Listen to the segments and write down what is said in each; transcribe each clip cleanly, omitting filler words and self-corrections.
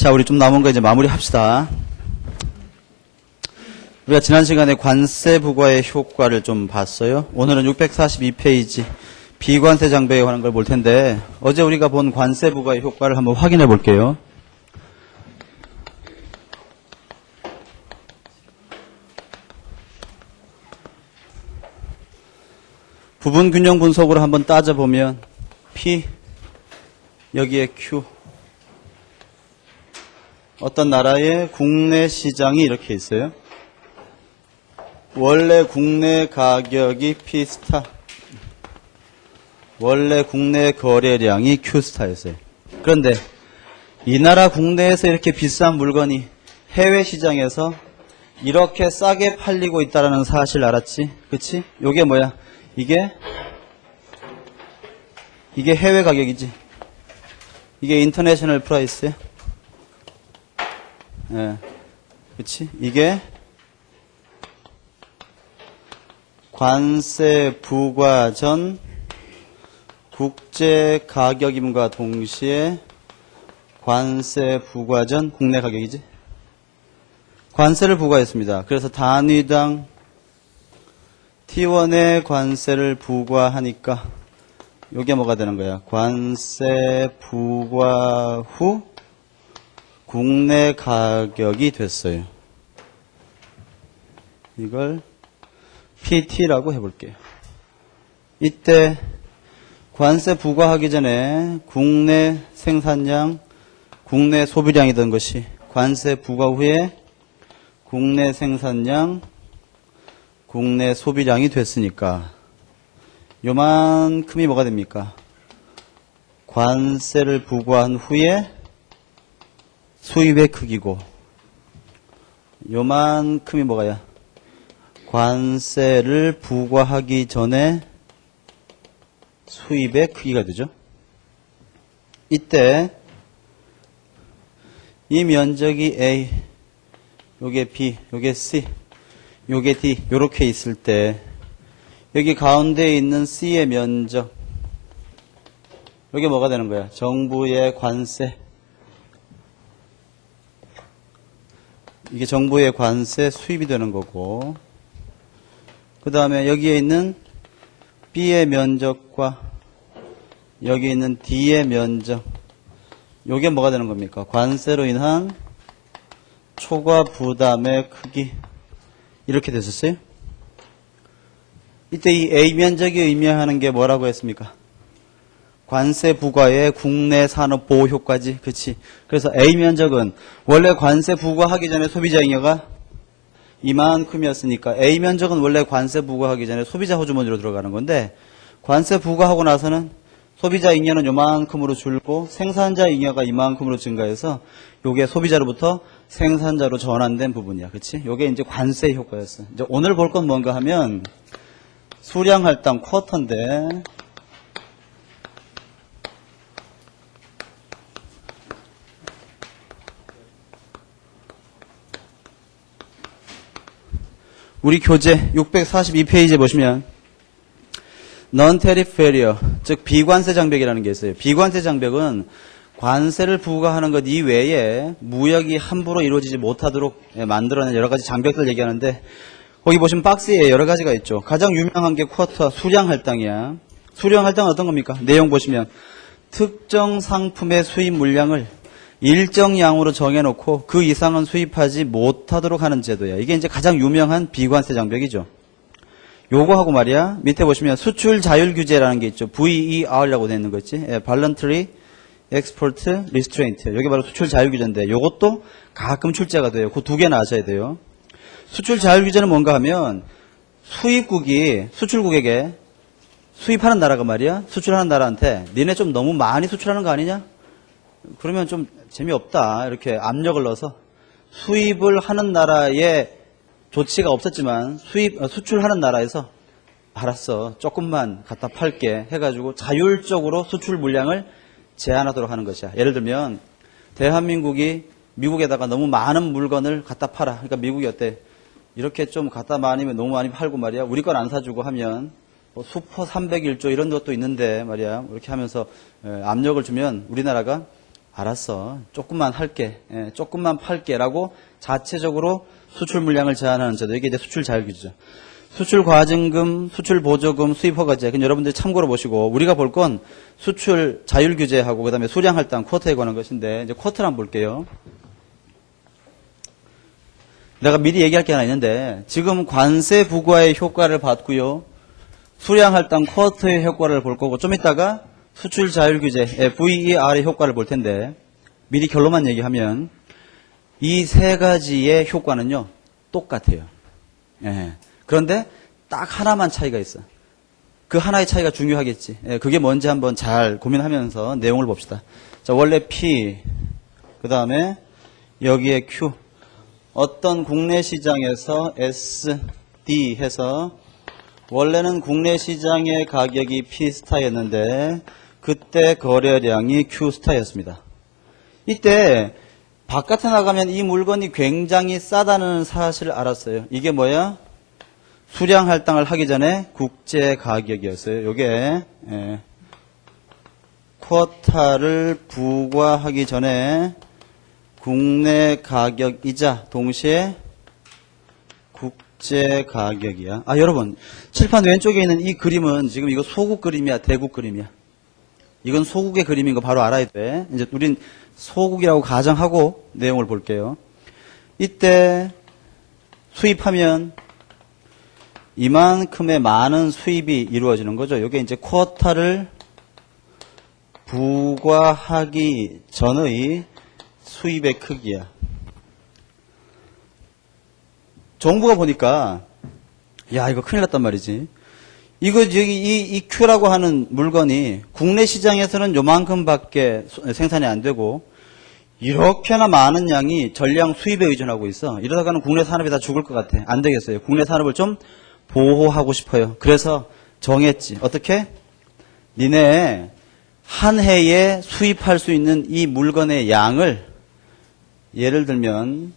자, 우리 좀 남은 거 이제 마무리 합시다. 우리가 지난 시간에 관세 부과의 효과를 좀 봤어요. 오늘은 642페이지 비관세 장벽에 관한 걸 볼 텐데, 어제 우리가 본 관세 부과의 효과를 한번 확인해 볼게요. 부분 균형 분석으로 한번 따져보면 P, 여기에 Q. 어떤 나라의 국내 시장이 이렇게 있어요. 원래 국내 가격이 P스타, 원래 국내 거래량이 Q스타였어요. 그런데 이 나라 국내에서 이렇게 비싼 물건이 해외 시장에서 이렇게 싸게 팔리고 있다는 사실 알았지? 그치? 요게 뭐야? 이게 해외 가격이지. 이게 인터내셔널 프라이스야. 예. 그치? 이게 관세 부과 전 국제 가격임과 동시에 관세 부과 전 국내 가격이지. 관세를 부과했습니다. 그래서 단위당 T1의 관세를 부과하니까 이게 뭐가 되는 거야? 관세 부과 후 국내 가격이 됐어요. 이걸 PT라고 해볼게요. 이때 관세 부과하기 전에 국내 생산량, 국내 소비량이던 것이 관세 부과 후에 국내 생산량, 국내 소비량이 됐으니까 요만큼이 뭐가 됩니까? 관세를 부과한 후에 수입의 크기고, 요만큼이 뭐가야? 관세를 부과하기 전에 수입의 크기가 되죠. 이때 이 면적이 A, 요게 B, 요게 C, 요게 D, 요렇게 있을 때 여기 가운데에 있는 C의 면적, 요게 뭐가 되는 거야? 정부의 관세. 이게 정부의 관세 수입이 되는 거고, 그 다음에 여기에 있는 B의 면적과 여기 있는 D의 면적, 요게 뭐가 되는 겁니까? 관세로 인한 초과 부담의 크기. 이렇게 됐었어요. 이때 이 A 면적이 의미하는 게 뭐라고 했습니까? 관세 부과의 국내 산업 보호 효과지. 그치? 그래서 A 면적은 원래 관세 부과하기 전에 소비자 잉여가 이만큼이었으니까 A 면적은 원래 관세 부과하기 전에 소비자 호주머니로 들어가는 건데, 관세 부과하고 나서는 소비자 잉여는 요만큼으로 줄고 생산자 잉여가 이만큼으로 증가해서 요게 소비자로부터 생산자로 전환된 부분이야. 그치? 요게 이제 관세 효과였어. 이제 오늘 볼 건 뭔가 하면 수량 할당 쿼터인데, 우리 교재 642페이지에 보시면 Non-tariff barrier, 즉 비관세 장벽이라는 게 있어요. 비관세 장벽은 관세를 부과하는 것 이외에 무역이 함부로 이루어지지 못하도록 만들어낸 여러 가지 장벽들 얘기하는데, 거기 보시면 박스에 여러 가지가 있죠. 가장 유명한 게 쿼터, 수량 할당이야. 수량 할당은 어떤 겁니까? 내용 보시면 특정 상품의 수입 물량을 일정 양으로 정해놓고 그 이상은 수입하지 못하도록 하는 제도야. 이게 이제 가장 유명한 비관세 장벽이죠. 요거하고 말이야, 밑에 보시면 수출 자율 규제라는 게 있죠. VER라고 되어 있는 거 있지. Voluntary Export Restraint. 여기 바로 수출 자율 규제인데, 요것도 가끔 출제가 돼요. 그 두 개는 아셔야 돼요. 수출 자율 규제는 뭔가 하면 수입국이 수출국에게, 수입하는 나라가 말이야, 수출하는 나라한테 니네 좀 너무 많이 수출하는 거 아니냐? 그러면 좀 재미없다. 이렇게 압력을 넣어서 수입을 하는 나라에 조치가 없었지만 수출하는 나라에서 알았어, 조금만 갖다 팔게 해가지고 자율적으로 수출 물량을 제한하도록 하는 것이야. 예를 들면 대한민국이 미국에다가 너무 많은 물건을 갖다 팔아. 그러니까 미국이 어때? 이렇게 좀 갖다 많이면 너무 많이 팔고 말이야, 우리 건 안 사주고 하면 뭐 슈퍼 301조 이런 것도 있는데 말이야, 이렇게 하면서 압력을 주면 우리나라가 알았어. 조금만 할게. 조금만 팔게. 라고 자체적으로 수출 물량을 제한하는 제도. 이게 이제 수출 자율규제죠. 수출 과징금, 수출 보조금, 수입 허가제. 그럼 여러분들이 참고로 보시고, 우리가 볼 건 수출 자율규제하고, 그 다음에 수량 할당 쿼터에 관한 것인데, 이제 쿼터를 한번 볼게요. 내가 미리 얘기할 게 하나 있는데, 지금 관세 부과의 효과를 봤고요. 수량 할당 쿼터의 효과를 볼 거고, 좀 이따가 수출 자율규제, VER의 효과를 볼 텐데, 미리 결론만 얘기하면, 이 세 가지의 효과는요, 똑같아요. 예. 그런데 딱 하나만 차이가 있어. 그 하나의 차이가 중요하겠지. 그게 뭔지 한번 잘 고민하면서 내용을 봅시다. 자, 원래 P, 그 다음에 여기에 Q. 어떤 국내 시장에서 S, D 해서 원래는 국내 시장의 가격이 P 스타였는데 그때 거래량이 Q 스타였습니다. 이때 바깥에 나가면 이 물건이 굉장히 싸다는 사실을 알았어요. 이게 뭐야? 수량 할당을 하기 전에 국제 가격이었어요. 요게 쿼타를 부과하기 전에 국내 가격이자 동시에 국제 가격이야. 아, 여러분, 칠판 왼쪽에 있는 이 그림은 지금 이거 소국 그림이야, 대국 그림이야? 이건 소국의 그림인 거 바로 알아야 돼. 이제 우린 소국이라고 가정하고 내용을 볼게요. 이때 수입하면 이만큼의 많은 수입이 이루어지는 거죠. 이게 이제 쿼타를 부과하기 전의 수입의 크기야. 정부가 보니까 야, 이거 큰일 났단 말이지. 이거 여기 이 Q라고 하는 물건이 국내 시장에서는 요만큼밖에 생산이 안 되고 이렇게나 많은 양이 전량 수입에 의존하고 있어. 이러다가는 국내 산업이 다 죽을 것 같아. 안 되겠어요. 국내 산업을 좀 보호하고 싶어요. 그래서 정했지. 어떻게? 니네 한 해에 수입할 수 있는 이 물건의 양을 예를 들면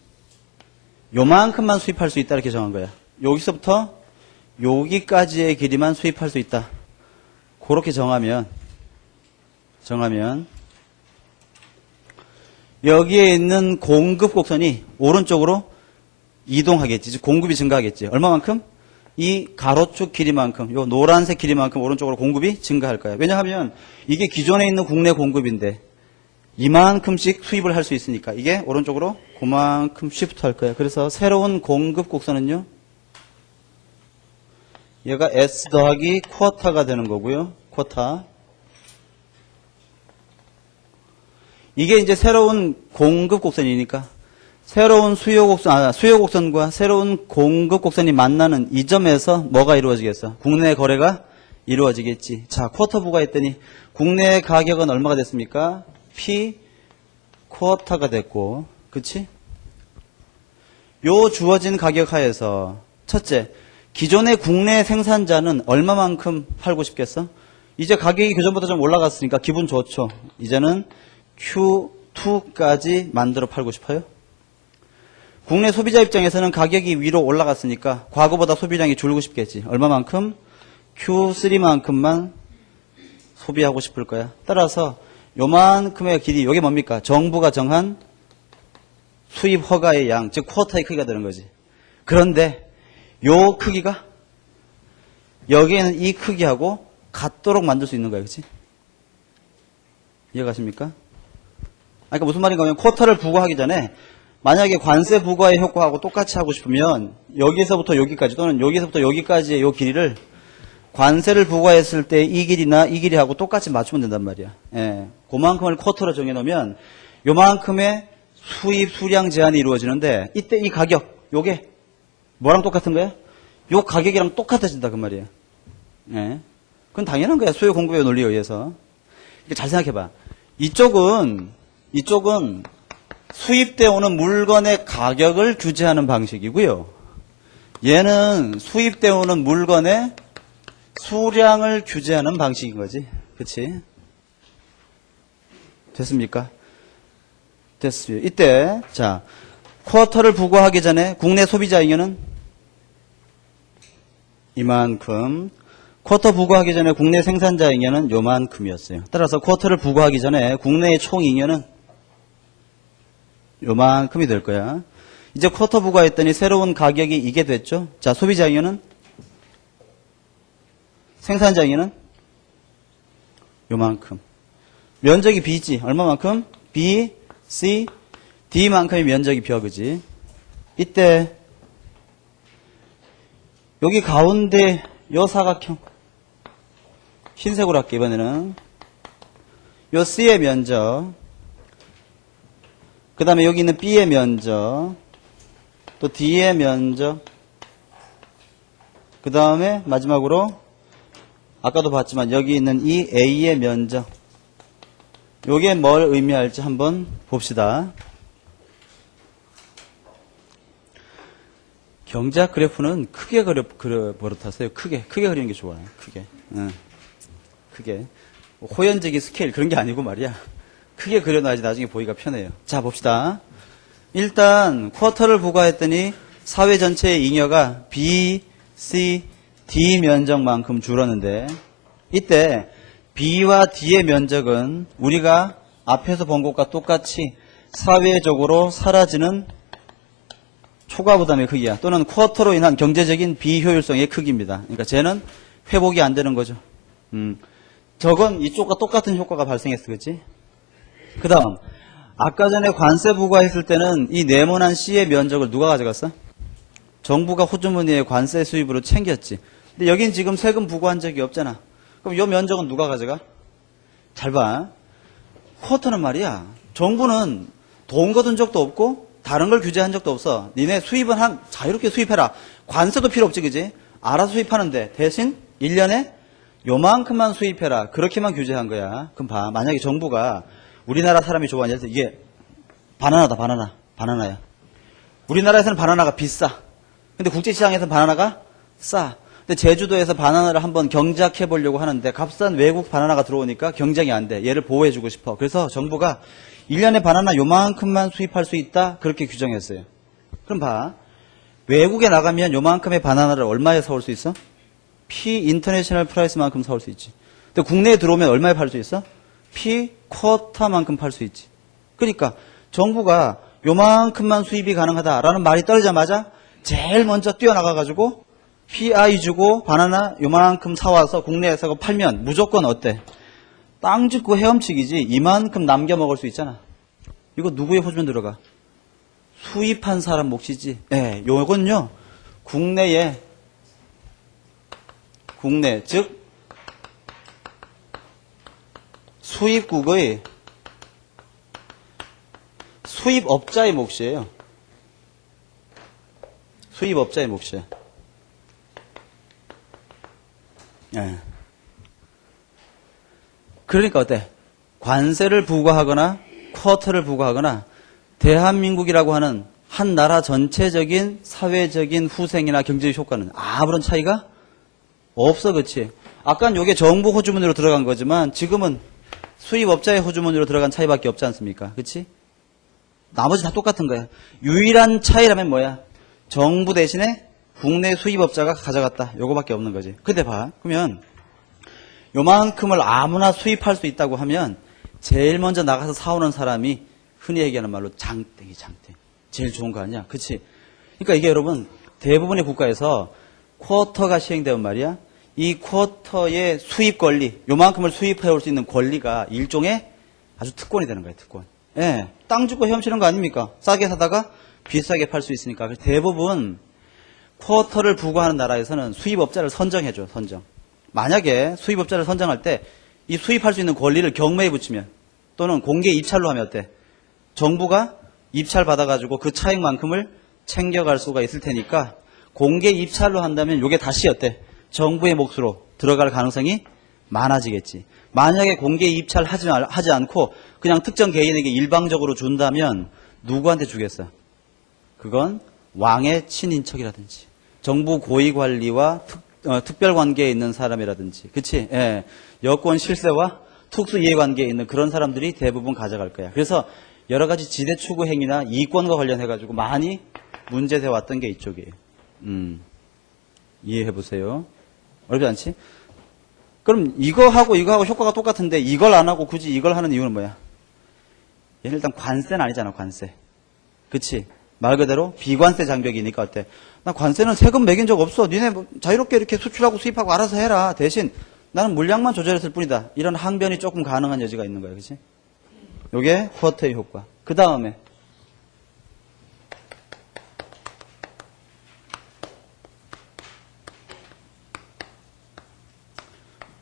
요만큼만 수입할 수 있다 이렇게 정한 거야. 여기서부터 여기까지의 길이만 수입할 수 있다. 그렇게 정하면 여기에 있는 공급 곡선이 오른쪽으로 이동하겠지. 즉 공급이 증가하겠지. 얼마만큼? 이 가로축 길이만큼, 요 노란색 길이만큼 오른쪽으로 공급이 증가할 거야. 왜냐하면 이게 기존에 있는 국내 공급인데 이만큼씩 수입을 할 수 있으니까 이게 오른쪽으로 그만큼 시프트 할 거야. 그래서 새로운 공급 곡선은요. 얘가 S 더하기 쿼터가 되는 거고요. 쿼터. 이게 이제 새로운 공급 곡선이니까 새로운 수요 곡선과 새로운 공급 곡선이 만나는 이 점에서 뭐가 이루어지겠어? 국내 거래가 이루어지겠지. 자, 쿼터 부과했더니 국내 가격은 얼마가 됐습니까? P 쿼터가 됐고, 그치? 요 주어진 가격 하에서 첫째, 기존의 국내 생산자는 얼마만큼 팔고 싶겠어? 이제 가격이 그전보다 좀 올라갔으니까 기분 좋죠. 이제는 Q2까지 만들어 팔고 싶어요? 국내 소비자 입장에서는 가격이 위로 올라갔으니까 과거보다 소비량이 줄고 싶겠지. 얼마만큼? Q3만큼만 소비하고 싶을 거야. 따라서 요만큼의 길이, 요게 뭡니까? 정부가 정한 수입 허가의 양, 즉 쿼터의 크기가 되는 거지. 그런데 요 크기가 여기에는 이 크기하고 같도록 만들 수 있는 거야. 그렇지? 이해가십니까? 그러니까 무슨 말인가 하면 쿼터를 부과하기 전에 만약에 관세 부과의 효과하고 똑같이 하고 싶으면 여기서부터 여기까지 또는 여기서부터 여기까지의 요 길이를 관세를 부과했을 때 이 길이나 이 길이하고 똑같이 맞추면 된단 말이야. 예. 그만큼을 쿼터로 정해놓으면 요만큼의 수입 수량 제한이 이루어지는데 이때 이 가격 요게 뭐랑 똑같은 거야? 요 가격이랑 똑같아진다 그 말이야. 예. 그건 당연한 거야. 수요 공급의 논리에 의해서. 잘 생각해봐. 이쪽은 수입돼 오는 물건의 가격을 규제하는 방식이고요. 얘는 수입돼 오는 물건의 수량을 규제하는 방식인 거지. 그치? 됐습니까? 됐어요. 이때, 자, 쿼터를 부과하기 전에 국내 소비자 잉여는 이만큼, 쿼터 부과하기 전에 국내 생산자 잉여는 요만큼이었어요. 따라서 쿼터를 부과하기 전에 국내의 총 잉여는 요만큼이 될 거야. 이제 쿼터 부과했더니 새로운 가격이 이게 됐죠. 자, 소비자잉여는 생산자잉여는 요만큼. 면적이 B지. 얼마만큼? B, C, D만큼의 면적이 벼, 그지? 이때 여기 가운데 요 사각형 흰색으로 할게 이번에는 요 C의 면적 그 다음에 여기 있는 B의 면적 또 D의 면적 그 다음에 마지막으로 아까도 봤지만 여기 있는 이 A의 면적 요게 뭘 의미할지 한번 봅시다. 경제학 그래프는 크게 버릇하세요. 크게 그리는 게 좋아요. 크게. 호연적인 스케일 그런 게 아니고 말이야. 크게 그려놔야지 나중에 보기가 편해요. 자, 봅시다. 일단 쿼터를 부과했더니 사회 전체의 잉여가 B, C, D 면적만큼 줄었는데 이때 B와 D의 면적은 우리가 앞에서 본 것과 똑같이 사회적으로 사라지는 초과 부담의 크기야. 또는 쿼터로 인한 경제적인 비효율성의 크기입니다. 그러니까 쟤는 회복이 안 되는 거죠. 저건 이쪽과 똑같은 효과가 발생했어. 그치? 그 다음 아까 전에 관세 부과했을 때는 이 네모난 C의 면적을 누가 가져갔어? 정부가 호주머니에 관세 수입으로 챙겼지. 근데 여긴 지금 세금 부과한 적이 없잖아. 그럼 이 면적은 누가 가져가? 잘 봐. 쿼터는 말이야. 정부는 돈 거둔 적도 없고 다른 걸 규제한 적도 없어. 니네 수입은 자유롭게 수입해라. 관세도 필요 없지, 그지? 알아서 수입하는데 대신 1년에 요만큼만 수입해라. 그렇게만 규제한 거야. 그럼 봐. 만약에 정부가 우리나라 사람이 좋아하는 예를 들어 이게 바나나야. 우리나라에서는 바나나가 비싸. 근데 국제시장에서는 바나나가 싸. 근데 제주도에서 바나나를 한번 경작해 보려고 하는데 값싼 외국 바나나가 들어오니까 경쟁이 안 돼. 얘를 보호해주고 싶어. 그래서 정부가 1년에 바나나 요만큼만 수입할 수 있다. 그렇게 규정했어요. 그럼 봐. 외국에 나가면 요만큼의 바나나를 얼마에 사올 수 있어? P 인터내셔널 프라이스만큼 사올 수 있지. 근데 국내에 들어오면 얼마에 팔 수 있어? P 쿼터만큼 팔 수 있지. 그러니까 정부가 요만큼만 수입이 가능하다라는 말이 떨어지자마자 제일 먼저 뛰어나가가지고 PI 주고 바나나 요만큼 사와서 국내에서 팔면 무조건 어때? 땅 짚고 헤엄치기지. 이만큼 남겨 먹을 수 있잖아. 이거 누구의 호주면 들어가? 수입한 사람 몫이지. 예, 요건요. 국내, 즉 수입국의 수입업자의 몫이에요. 수입업자의 몫이에요. 예. 그러니까 어때? 관세를 부과하거나 쿼터를 부과하거나 대한민국이라고 하는 한 나라 전체적인 사회적인 후생이나 경제적 효과는 아무런 차이가 없어. 그치? 아까는 이게 정부 호주머니로 들어간 거지만 지금은 수입업자의 호주머니로 들어간 차이밖에 없지 않습니까? 그치? 나머지 다 똑같은 거야. 유일한 차이라면 뭐야? 정부 대신에 국내 수입업자가 가져갔다. 요거밖에 없는 거지. 근데 봐. 그러면 요만큼을 아무나 수입할 수 있다고 하면 제일 먼저 나가서 사오는 사람이 흔히 얘기하는 말로 장땡이. 제일 좋은 거 아니야? 그치? 그러니까 이게 여러분 대부분의 국가에서 쿼터가 시행되면 말이야. 이 쿼터의 수입 권리, 요만큼을 수입해 올 수 있는 권리가 일종의 아주 특권이 되는 거예요. 특권. 예, 땅 주고 헤엄치는 거 아닙니까? 싸게 사다가 비싸게 팔 수 있으니까. 그래서 대부분 쿼터를 부과하는 나라에서는 수입업자를 선정해줘. 선정. 만약에 수입업자를 선정할 때 이 수입할 수 있는 권리를 경매에 붙이면 또는 공개 입찰로 하면 어때? 정부가 입찰 받아가지고 그 차익만큼을 챙겨갈 수가 있을 테니까 공개 입찰로 한다면 이게 다시 어때? 정부의 몫으로 들어갈 가능성이 많아지겠지. 만약에 공개 입찰 하지 않고 그냥 특정 개인에게 일방적으로 준다면 누구한테 주겠어? 그건 왕의 친인척이라든지 정부 고위관리와 특별관계에 있는 사람이라든지, 그치? 예. 여권 실세와 특수이해관계에 있는 그런 사람들이 대부분 가져갈 거야. 그래서 여러 가지 지대 추구 행위나 이권과 관련해가지고 많이 문제돼 왔던 게 이쪽이에요. 이해해보세요. 어렵지 않지? 그럼 이거하고 효과가 똑같은데 이걸 안 하고 굳이 이걸 하는 이유는 뭐야? 얘는 일단 관세는 아니잖아, 관세. 그치? 말 그대로 비관세 장벽이니까 어때? 나 관세는 세금 매긴 적 없어. 니네 뭐 자유롭게 이렇게 수출하고 수입하고 알아서 해라. 대신 나는 물량만 조절했을 뿐이다. 이런 항변이 조금 가능한 여지가 있는 거야. 그치? 요게 쿼터의 효과. 그 다음에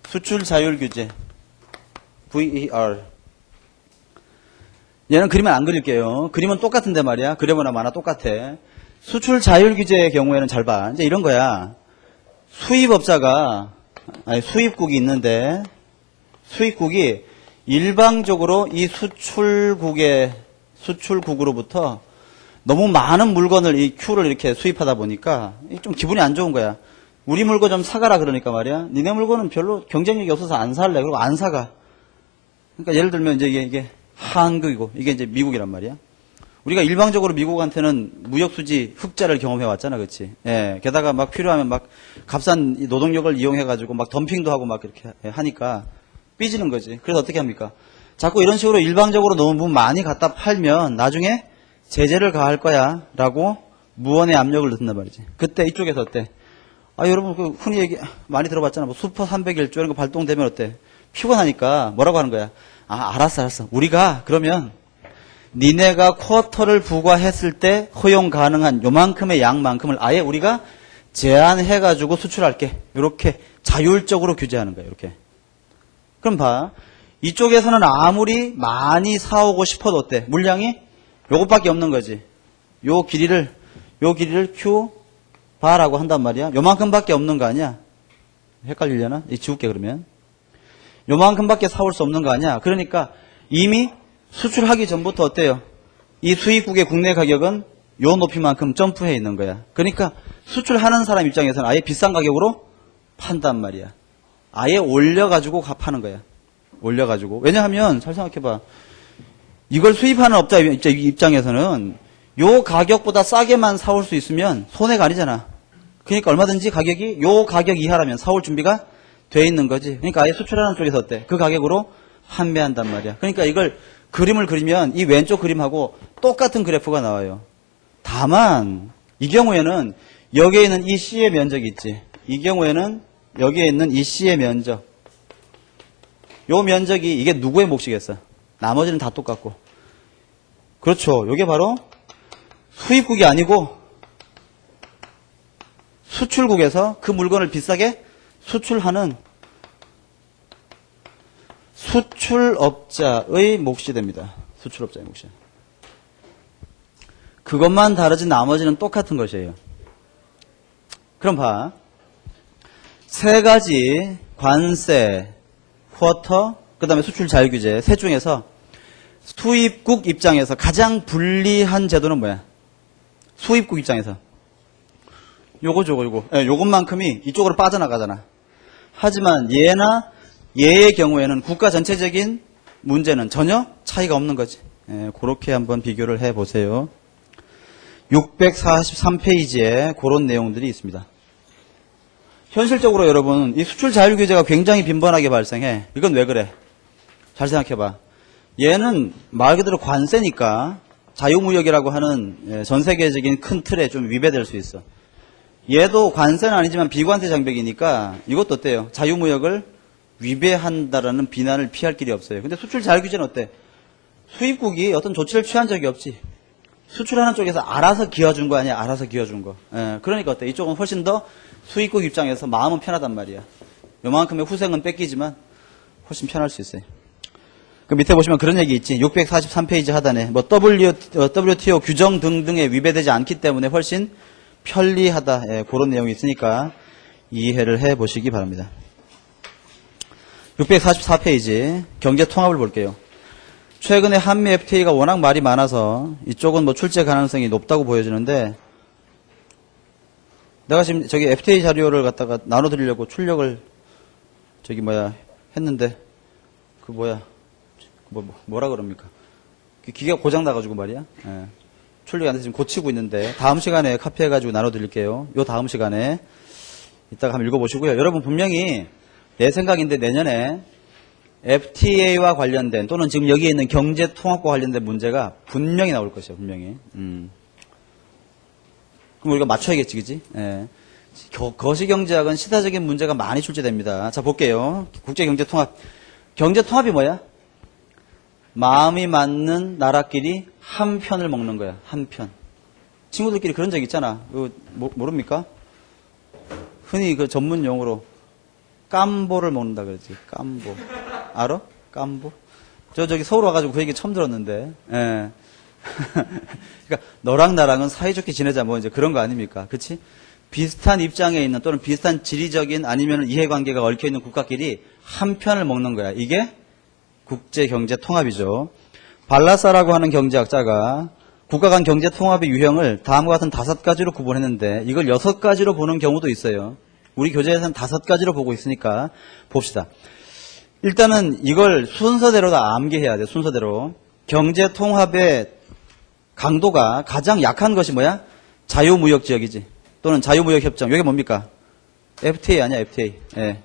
수출 자율 규제 VER. 얘는 그림은 안 그릴게요. 그림은 똑같은데 말이야. 그려보나 마나 똑같아. 수출 자율 규제의 경우에는 잘 봐. 이제 이런 거야. 수입국이 있는데 수입국이 일방적으로 이 수출국으로부터 너무 많은 물건을 이 Q를 이렇게 수입하다 보니까 좀 기분이 안 좋은 거야. 우리 물건 좀 사가라 그러니까 말이야. 니네 물건은 별로 경쟁력이 없어서 안 살래. 그리고 안 사가. 그러니까 예를 들면 이제 이게 한국이고 이게 이제 미국이란 말이야. 우리가 일방적으로 미국한테는 무역수지 흑자를 경험해 왔잖아, 그렇지? 예. 게다가 막 필요하면 막 값싼 노동력을 이용해가지고 막 덤핑도 하고 막 이렇게 하니까 삐지는 거지. 그래서 어떻게 합니까? 자꾸 이런 식으로 일방적으로 너무 많이 갖다 팔면 나중에 제재를 가할 거야, 라고 무언의 압력을 넣는단 말이지. 그때 이쪽에서 어때? 여러분 그 흔히 많이 들어봤잖아. 뭐 슈퍼 301조 이런 거 발동되면 어때? 피곤하니까 뭐라고 하는 거야? 알았어. 우리가 그러면 니네가 쿼터를 부과했을 때 허용 가능한 요만큼의 양만큼을 아예 우리가 제한해가지고 수출할게. 이렇게 자율적으로 규제하는 거야. 이렇게. 그럼 봐. 이쪽에서는 아무리 많이 사오고 싶어도 어때? 물량이 요것밖에 없는 거지. 요 길이를 Q 바라고 한단 말이야. 요만큼밖에 없는 거 아니야? 헷갈리려나? 지울게 그러면. 요만큼밖에 사올 수 없는 거 아니야? 그러니까 이미 수출하기 전부터 어때요? 이 수입국의 국내 가격은 요 높이만큼 점프해 있는 거야. 그러니까 수출하는 사람 입장에서는 아예 비싼 가격으로 판단 말이야. 아예 올려가지고 파는 거야. 올려가지고. 왜냐하면 잘 생각해봐. 이걸 수입하는 업자 입장에서는 요 가격보다 싸게만 사올 수 있으면 손해가 아니잖아. 그러니까 얼마든지 가격이 요 가격 이하라면 사올 준비가 돼 있는 거지. 그러니까 아예 수출하는 쪽에서 어때? 그 가격으로 판매한단 말이야. 그러니까 이걸 그림을 그리면 이 왼쪽 그림하고 똑같은 그래프가 나와요. 다만 이 경우에는 여기에 있는 이 C의 면적이 있지. 이 경우에는 여기에 있는 이 C의 면적. 요 면적이 이게 누구의 몫이겠어? 나머지는 다 똑같고. 그렇죠. 이게 바로 수입국이 아니고 수출국에서 그 물건을 비싸게 수출하는 수출업자의 몫이 됩니다. 수출업자의 몫이. 그것만 다르지 나머지는 똑같은 것이에요. 그럼 봐. 세 가지 관세, 쿼터, 그 다음에 수출 자율규제 셋 중에서 수입국 입장에서 가장 불리한 제도는 뭐야? 수입국 입장에서. 요것만큼이 이쪽으로 빠져나가잖아. 하지만 얘의 경우에는 국가 전체적인 문제는 전혀 차이가 없는 거지. 그렇게 한번 비교를 해보세요. 643페이지에 그런 내용들이 있습니다. 현실적으로 여러분, 이 수출 자율 규제가 굉장히 빈번하게 발생해. 이건 왜 그래? 잘 생각해봐. 얘는 말 그대로 관세니까 자유무역이라고 하는 전 세계적인 큰 틀에 좀 위배될 수 있어. 얘도 관세는 아니지만 비관세 장벽이니까 이것도 어때요? 자유무역을 위배한다라는 비난을 피할 길이 없어요. 근데 수출 자율 규제는 어때? 수입국이 어떤 조치를 취한 적이 없지. 수출하는 쪽에서 알아서 기어준 거 아니야? 알아서 기어준 거. 그러니까 어때? 이쪽은 훨씬 더 수입국 입장에서 마음은 편하단 말이야. 요만큼의 후생은 뺏기지만 훨씬 편할 수 있어요. 그 밑에 보시면 그런 얘기 있지. 643페이지 하단에 뭐 WTO 규정 등등에 위배되지 않기 때문에 훨씬 편리하다. 그런 내용이 있으니까 이해를 해보시기 바랍니다. 644페이지 경제 통합을 볼게요. 최근에 한미 FTA가 워낙 말이 많아서 이쪽은 뭐 출제 가능성이 높다고 보여지는데 내가 지금 저기 FTA 자료를 갖다가 나눠드리려고 출력을 했는데 뭐라 그럽니까? 기계가 고장 나가지고 말이야. 출력이 안 돼서 지금 고치고 있는데 다음 시간에 카피해가지고 나눠드릴게요. 요 다음 시간에 이따가 한번 읽어보시고요. 여러분 분명히 내 생각인데 내년에 FTA와 관련된 또는 지금 여기에 있는 경제통합과 관련된 문제가 분명히 나올 것이에요. 분명히. 그럼 우리가 맞춰야겠지, 그지? 예. 거시경제학은 시사적인 문제가 많이 출제됩니다. 자, 볼게요. 국제경제통합. 경제통합이 뭐야? 마음이 맞는 나라끼리 한 편을 먹는 거야. 한 편. 친구들끼리 그런 적 있잖아. 이거 모릅니까? 흔히 그 전문 용어로 깜보를 먹는다 그러지. 깜보. 알아? 깜보? 저기 서울 와가지고 그 얘기 처음 들었는데. 예. 그러니까 너랑 나랑은 사이좋게 지내자 뭐 이제 그런 거 아닙니까? 그치? 비슷한 입장에 있는 또는 비슷한 지리적인 아니면 이해관계가 얽혀있는 국가끼리 한 편을 먹는 거야. 이게 국제경제통합이죠. 발라사라고 하는 경제학자가 국가 간 경제통합의 유형을 다음과 같은 5가지로 구분했는데 이걸 6가지로 보는 경우도 있어요. 우리 교재에서는 5가지로 보고 있으니까 봅시다. 일단은 이걸 순서대로 다 암기해야 돼. 순서대로. 경제통합의 강도가 가장 약한 것이 뭐야? 자유무역지역이지. 또는 자유무역협정. 이게 뭡니까? FTA 아니야, FTA. 예.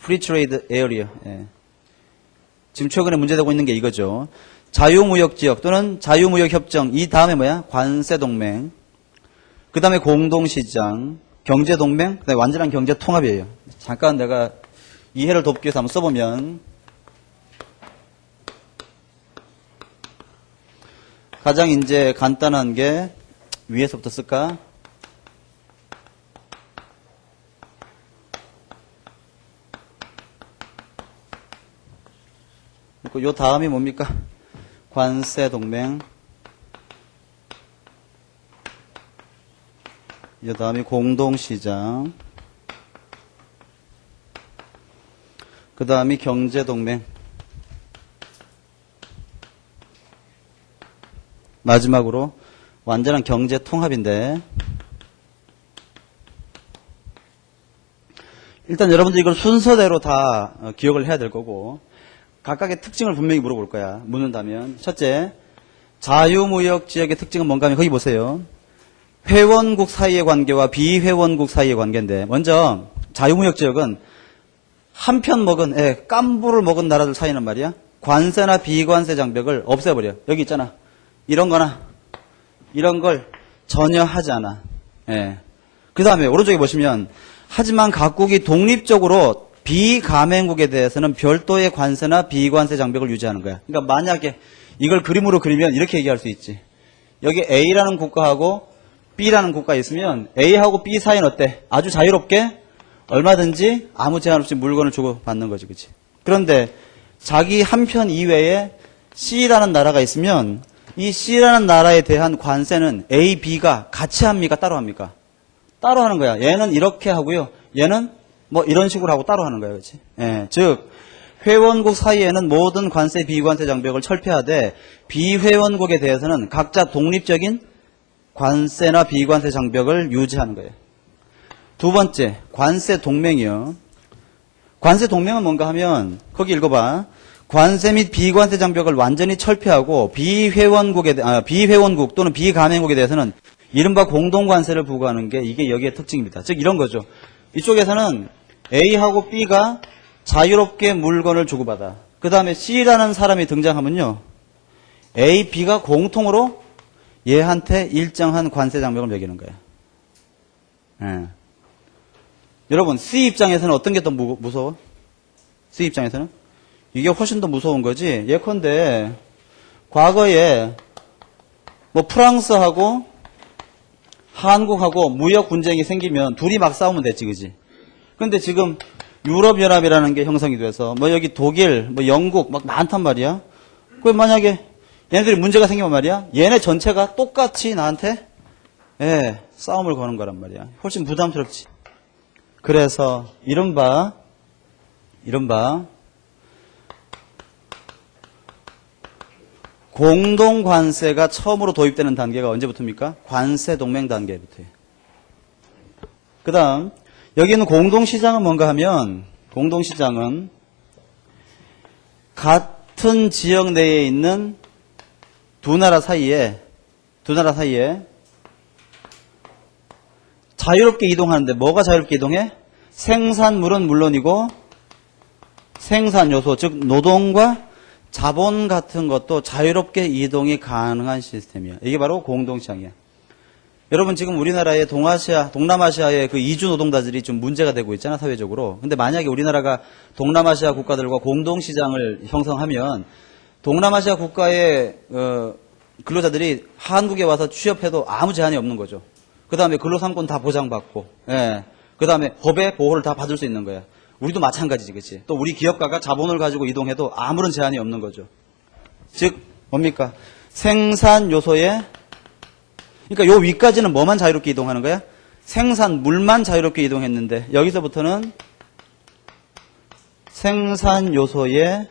Free Trade Area. 예. 지금 최근에 문제되고 있는 게 이거죠. 자유무역지역 또는 자유무역협정. 이 다음에 뭐야? 관세동맹. 그 다음에 공동시장. 경제동맹. 그 다음에 완전한 경제통합이에요. 잠깐 내가 이해를 돕기 위해서 한번 써보면 가장 이제 간단한 게 위에서부터 쓸까? 요 다음이 뭡니까? 관세동맹. 요 다음이 공동시장. 그 다음이 경제동맹. 마지막으로 완전한 경제통합인데 일단 여러분들 이걸 순서대로 다 기억을 해야 될 거고 각각의 특징을 분명히 물어볼 거야. 묻는다면 첫째, 자유무역지역의 특징은 뭔가 하면 거기 보세요. 회원국 사이의 관계와 비회원국 사이의 관계인데 먼저 자유무역지역은 한편 먹은 깜부를 먹은 나라들 사이는 말이야 관세나 비관세 장벽을 없애버려. 여기 있잖아. 이런 거나 이런 걸 전혀 하지 않아. 예. 그 다음에 오른쪽에 보시면 하지만 각국이 독립적으로 비가맹국에 대해서는 별도의 관세나 비관세 장벽을 유지하는 거야. 그러니까 만약에 이걸 그림으로 그리면 이렇게 얘기할 수 있지. 여기 A라는 국가하고 B라는 국가에 있으면 A하고 B 사이는 어때? 아주 자유롭게 얼마든지 아무 제한 없이 물건을 주고 받는 거지. 그치? 그런데 자기 한편 이외에 C라는 나라가 있으면 이 C라는 나라에 대한 관세는 A, B가 같이 합니까? 따로 합니까? 따로 하는 거야. 얘는 이렇게 하고요. 얘는 뭐 이런 식으로 하고 따로 하는 거야. 그렇지? 예. 즉 회원국 사이에는 모든 관세, 비관세 장벽을 철폐하되 비회원국에 대해서는 각자 독립적인 관세나 비관세 장벽을 유지하는 거예요. 두 번째, 관세 동맹이요. 관세 동맹은 뭔가 하면 거기 읽어봐. 관세 및 비관세 장벽을 완전히 철폐하고 비회원국 또는 비가맹국에 대해서는 이른바 공동관세를 부과하는 게 이게 여기의 특징입니다. 즉 이런 거죠. 이쪽에서는 A하고 B가 자유롭게 물건을 주고받아. 그 다음에 C라는 사람이 등장하면요. A, B가 공통으로 얘한테 일정한 관세 장벽을 매기는 거예요. 예. 여러분 C 입장에서는 어떤 게 더 무서워? C 입장에서는? 이게 훨씬 더 무서운 거지. 예컨대 과거에 뭐 프랑스하고 한국하고 무역 분쟁이 생기면 둘이 막 싸우면 됐지, 그지? 근데 지금 유럽연합이라는 게 형성이 돼서 뭐 여기 독일, 뭐 영국 막 많단 말이야. 그 만약에 얘네들이 문제가 생기면 말이야. 얘네 전체가 똑같이 나한테 싸움을 거는 거란 말이야. 훨씬 부담스럽지. 그래서 이른바 공동관세가 처음으로 도입되는 단계가 언제부터입니까? 관세동맹 단계부터예요. 그 다음 여기 있는 공동시장은 뭔가 하면 공동시장은 같은 지역 내에 있는 두 나라 사이에 자유롭게 이동하는데 뭐가 자유롭게 이동해? 생산물은 물론이고 생산 요소, 즉 노동과 자본 같은 것도 자유롭게 이동이 가능한 시스템이야. 이게 바로 공동시장이야. 여러분 지금 우리나라의 동남아시아의 그 이주 노동자들이 좀 문제가 되고 있잖아, 사회적으로. 근데 만약에 우리나라가 동남아시아 국가들과 공동시장을 형성하면 동남아시아 국가의 근로자들이 한국에 와서 취업해도 아무 제한이 없는 거죠. 그 다음에 근로상권 다 보장받고, 예. 그 다음에 법의 보호를 다 받을 수 있는 거야. 우리도 마찬가지지, 그치? 또 우리 기업가가 자본을 가지고 이동해도 아무런 제한이 없는 거죠. 즉, 뭡니까? 생산 요소에, 그러니까 요 위까지는 뭐만 자유롭게 이동하는 거야? 생산물만 자유롭게 이동했는데, 여기서부터는 생산 요소에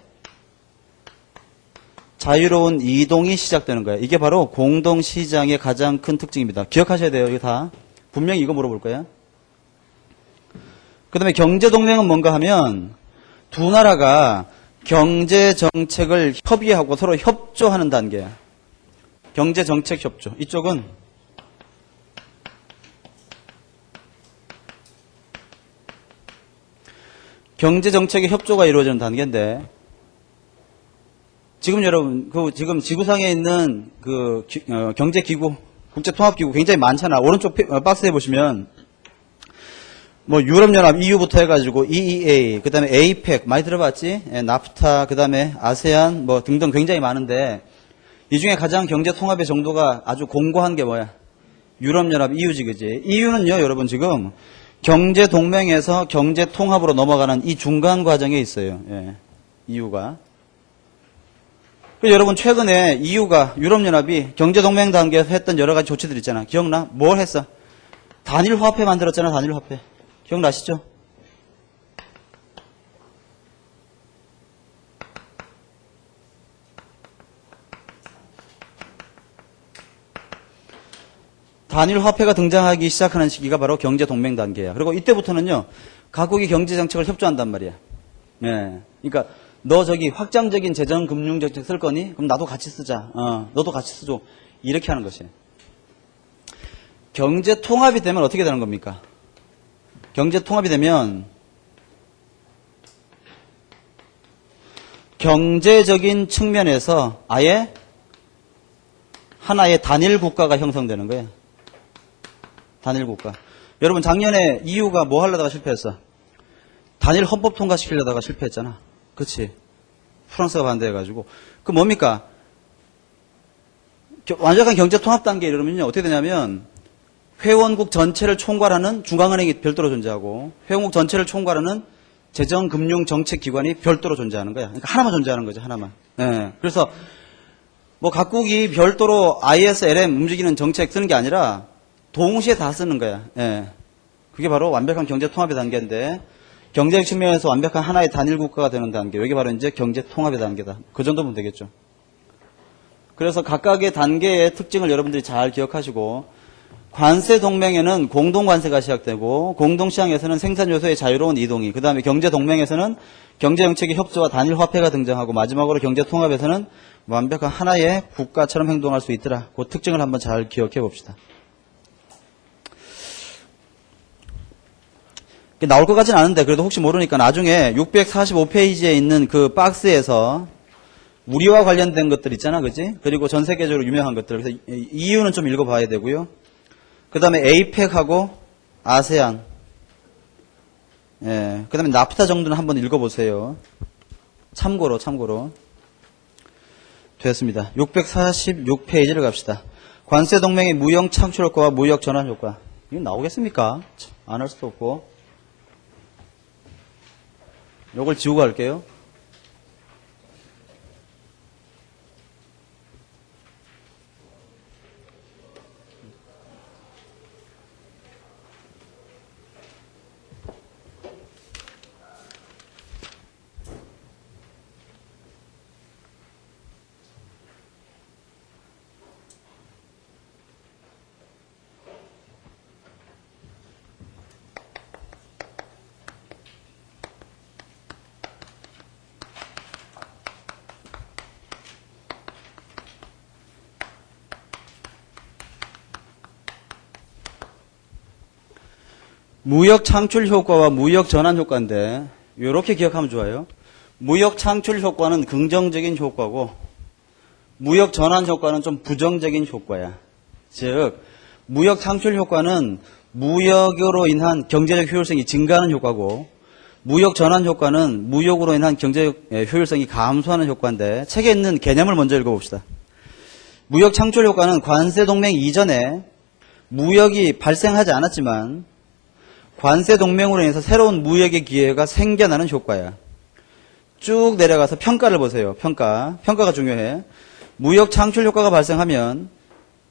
자유로운 이동이 시작되는 거야. 이게 바로 공동시장의 가장 큰 특징입니다. 기억하셔야 돼요, 이거 다. 분명히 이거 물어볼 거야. 그 다음에 경제동맹은 뭔가 하면 두 나라가 경제정책을 협의하고 서로 협조하는 단계야. 경제정책 협조. 이쪽은 경제정책의 협조가 이루어지는 단계인데 지금 여러분, 지금 지구상에 있는 경제기구, 국제통합기구 굉장히 많잖아. 오른쪽 박스에 보시면 뭐 유럽연합 EU부터 해가지고 EEA, 그 다음에 APEC 많이 들어봤지? 나프타, 그 다음에 아세안 뭐 등등 굉장히 많은데 이 중에 가장 경제통합의 정도가 아주 공고한 게 뭐야? 유럽연합 EU지, 그지? EU는요, 여러분 지금 경제동맹에서 경제통합으로 넘어가는 이 중간 과정에 있어요. 예, EU가. 여러분 최근에 EU가 유럽연합이 경제동맹 단계에서 했던 여러 가지 조치들 있잖아. 기억나? 뭘 했어? 단일화폐 만들었잖아. 단일화폐. 기억나시죠? 단일화폐가 등장하기 시작하는 시기가 바로 경제동맹 단계야. 그리고 이때부터는요. 각국이 경제정책을 협조한단 말이야. 예. 그러니까 너 저기 확장적인 재정금융정책 쓸 거니? 그럼 나도 같이 쓰자. 너도 같이 쓰죠. 이렇게 하는 것이에요. 경제통합이 되면 어떻게 되는 겁니까? 경제통합이 되면 경제적인 측면에서 아예 하나의 단일 국가가 형성되는 거예요. 단일 국가. 여러분 작년에 EU가 뭐 하려다가 실패했어? 단일 헌법 통과시키려다가 실패했잖아. 그치? 프랑스가 반대해가지고. 그 뭡니까? 완벽한 경제통합 단계에 이르면요. 어떻게 되냐면 회원국 전체를 총괄하는 중앙은행이 별도로 존재하고 회원국 전체를 총괄하는 재정금융정책기관이 별도로 존재하는 거야. 그러니까 하나만 존재하는 거죠. 하나만. 예. 그래서 뭐 각국이 별도로 ISLM 움직이는 정책 쓰는 게 아니라 동시에 다 쓰는 거야. 예. 그게 바로 완벽한 경제통합의 단계인데 경제적 측면에서 완벽한 하나의 단일 국가가 되는 단계. 여기 바로 이제 경제통합의 단계다. 그 정도면 되겠죠. 그래서 각각의 단계의 특징을 여러분들이 잘 기억하시고 관세 동맹에는 공동관세가 시작되고 공동시장에서는 생산요소의 자유로운 이동이, 그 다음에 경제동맹에서는 경제정책의 협조와 단일화폐가 등장하고 마지막으로 경제통합에서는 완벽한 하나의 국가처럼 행동할 수 있더라. 그 특징을 한번 잘 기억해 봅시다. 나올 것 같지는 않은데 그래도 혹시 모르니까 나중에 645페이지에 있는 그 박스에서 우리와 관련된 것들 있잖아, 그지? 그리고 전 세계적으로 유명한 것들. 그래서 EU는 좀 읽어봐야 되고요. 그 다음에 APEC하고 아세안. 예. 그 다음에 나프타 정도는 한번 읽어보세요. 참고로. 됐습니다. 646페이지를 갑시다. 관세동맹의 무역 창출 효과와 무역 전환 효과. 이거 나오겠습니까? 안 할 수도 없고. 요걸 지우고 갈게요. 무역 창출 효과와 무역 전환 효과인데 이렇게 기억하면 좋아요. 무역 창출 효과는 긍정적인 효과고 무역 전환 효과는 좀 부정적인 효과야. 즉 무역 창출 효과는 무역으로 인한 경제적 효율성이 증가하는 효과고 무역 전환 효과는 무역으로 인한 경제적 효율성이 감소하는 효과인데 책에 있는 개념을 먼저 읽어봅시다. 무역 창출 효과는 관세 동맹 이전에 무역이 발생하지 않았지만 관세 동맹으로 인해서 새로운 무역의 기회가 생겨나는 효과야. 쭉 내려가서 평가를 보세요. 평가가 중요해. 무역 창출 효과가 발생하면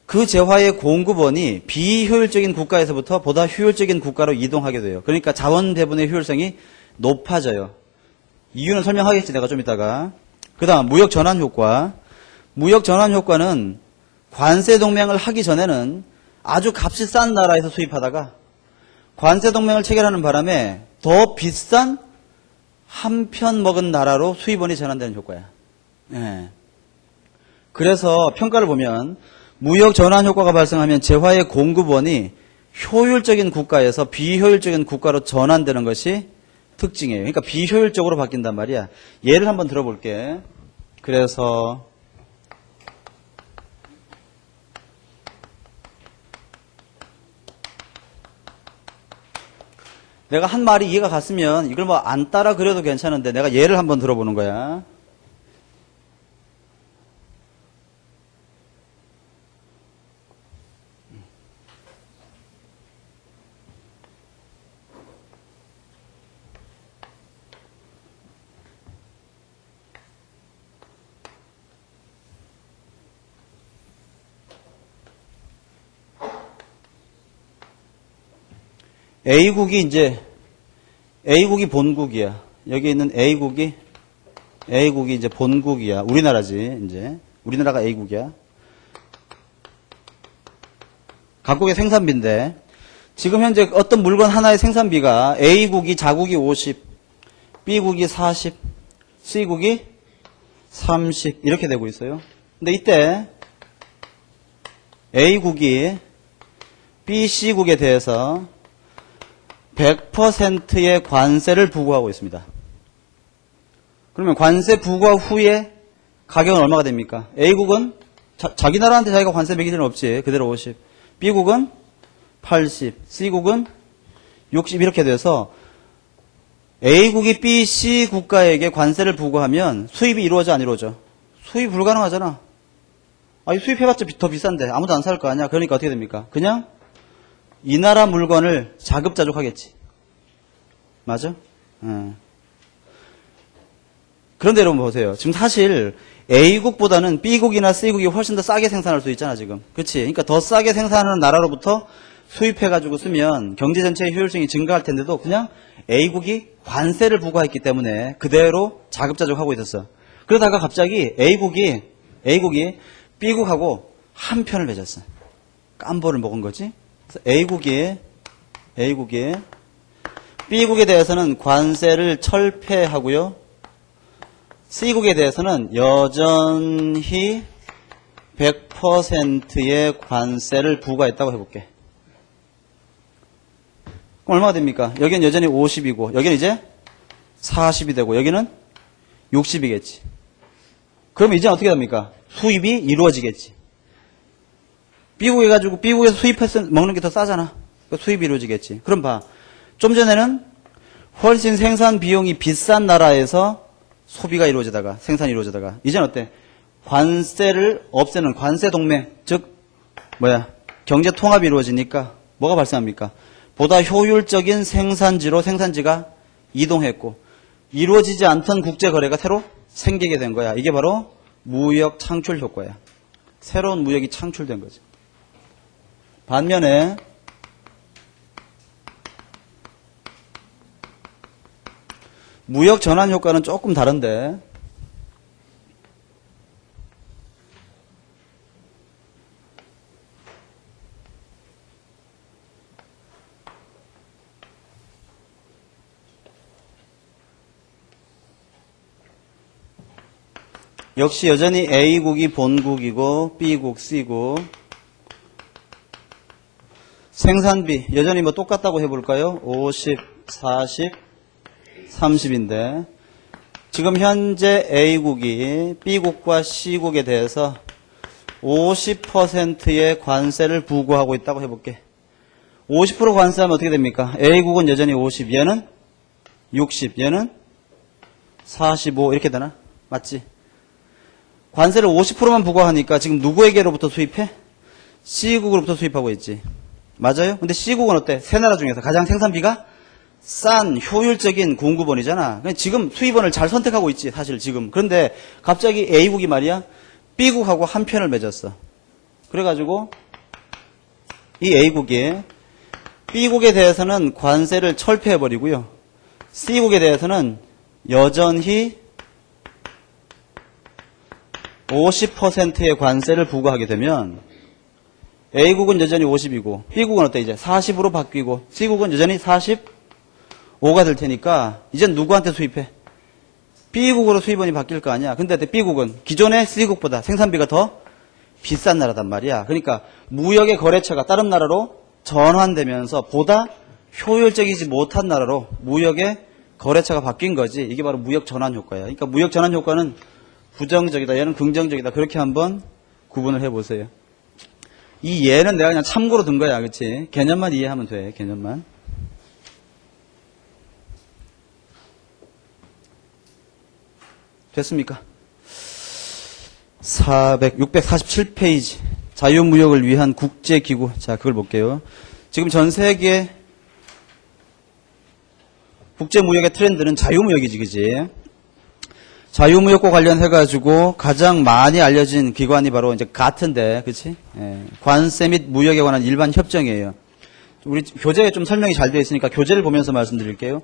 그 재화의 공급원이 비효율적인 국가에서부터 보다 효율적인 국가로 이동하게 돼요. 그러니까 자원 배분의 효율성이 높아져요. 이유는 설명하겠지, 내가 좀 이따가. 그 다음 무역 전환 효과. 무역 전환 효과는 관세 동맹을 하기 전에는 아주 값이 싼 나라에서 수입하다가 관세 동맹을 체결하는 바람에 더 비싼 한 편 먹은 나라로 수입원이 전환되는 효과야. 예. 그래서 평가를 보면 무역 전환 효과가 발생하면 재화의 공급원이 효율적인 국가에서 비효율적인 국가로 전환되는 것이 특징이에요. 그러니까 비효율적으로 바뀐단 말이야. 예를 한번 들어볼게. 그래서 내가 한 말이 이해가 갔으면 이걸 뭐 안 따라 그려도 괜찮은데 내가 예를 한번 들어보는 거야. A국이 본국이야. 여기 있는 A국이 이제 본국이야. 우리나라지, 이제. 우리나라가 A국이야. 각국의 생산비인데, 지금 현재 어떤 물건 하나의 생산비가 A국이 자국이 50, B국이 40, C국이 30, 이렇게 되고 있어요. 근데 이때 A국이 B, C국에 대해서 100%의 관세를 부과하고 있습니다. 그러면 관세 부과 후에 가격은 얼마가 됩니까? A국은 자기 나라한테 자기가 관세 매길 일은 없지. 그대로 50. B국은 80. C국은 60 이렇게 돼서 A국이 B, C 국가에게 관세를 부과하면 수입이 이루어져 안 이루어져? 수입 불가능하잖아. 이 수입해봤자 더 비싼데 아무도 안 살 거 아니야. 그러니까 어떻게 됩니까? 그냥 이 나라 물건을 자급자족하겠지. 맞아? 그런데 여러분 보세요. 지금 사실 A국보다는 B국이나 C국이 훨씬 더 싸게 생산할 수 있잖아, 지금. 그치? 그러니까 더 싸게 생산하는 나라로부터 수입해가지고 쓰면 경제 전체의 효율성이 증가할 텐데도 그냥 A국이 관세를 부과했기 때문에 그대로 자급자족하고 있었어. 그러다가 갑자기 A국이 B국하고 한 편을 맺었어. 깜보를 먹은 거지. 그래서 A국이 B국에 대해서는 관세를 철폐하고요. C국에 대해서는 여전히 100%의 관세를 부과했다고 해볼게. 그럼 얼마가 됩니까? 여기는 여전히 50이고 여기는 이제 40이 되고 여기는 60이겠지. 그럼 이제 어떻게 됩니까? 수입이 이루어지겠지. B국에서 수입해서 먹는 게 더 싸잖아. 그러니까 수입이 이루어지겠지. 그럼 봐. 좀 전에는 훨씬 생산 비용이 비싼 나라에서 소비가 이루어지다가 생산이 이루어지다가 이제는 어때? 관세를 없애는 관세 동맹, 즉 경제 통합이 이루어지니까 뭐가 발생합니까? 보다 효율적인 생산지가 이동했고 이루어지지 않던 국제 거래가 새로 생기게 된 거야. 이게 바로 무역 창출 효과야. 새로운 무역이 창출된 거지. 반면에 무역 전환 효과는 조금 다른데 역시 여전히 A국이 본국이고 B국, C국 생산비 여전히 뭐 똑같다고 해볼까요? 50, 40, 30인데 지금 현재 A국이 B국과 C국에 대해서 50%의 관세를 부과하고 있다고 해볼게. 50% 관세하면 어떻게 됩니까? A국은 여전히 50, 얘는 60, 얘는 45 이렇게 되나? 맞지? 관세를 50%만 부과하니까 지금 누구에게로부터 수입해? C국으로부터 수입하고 있지. 맞아요? 근데 C국은 어때? 세 나라 중에서 가장 생산비가 싼 효율적인 공급원이잖아. 지금 수입원을 잘 선택하고 있지 사실 지금. 그런데 갑자기 A국이 말이야 B국하고 한 편을 맺었어. 그래가지고 이 A국이 B국에 대해서는 관세를 철폐해버리고요. C국에 대해서는 여전히 50%의 관세를 부과하게 되면 A국은 여전히 50이고 B국은 어때 이제 40으로 바뀌고 C국은 여전히 45가 될 테니까 이젠 누구한테 수입해? B국으로 수입원이 바뀔 거 아니야. 근데 B국은 기존의 C국보다 생산비가 더 비싼 나라단 말이야. 그러니까 무역의 거래처가 다른 나라로 전환되면서 보다 효율적이지 못한 나라로 무역의 거래처가 바뀐 거지. 이게 바로 무역 전환 효과야. 그러니까 무역 전환 효과는 부정적이다. 얘는 긍정적이다. 그렇게 한번 구분을 해보세요. 이 예는 내가 그냥 참고로 든 거야. 그치? 개념만 이해하면 돼. 개념만. 됐습니까? 647페이지. 자유무역을 위한 국제기구. 자, 그걸 볼게요. 지금 전 세계 국제무역의 트렌드는 자유무역이지, 그지? 자유무역과 관련해가지고 가장 많이 알려진 기관이 바로 이제 가트인데, 그치? 예, 관세 및 무역에 관한 일반 협정이에요. 우리 교재에 좀 설명이 잘 되어 있으니까 교재를 보면서 말씀드릴게요.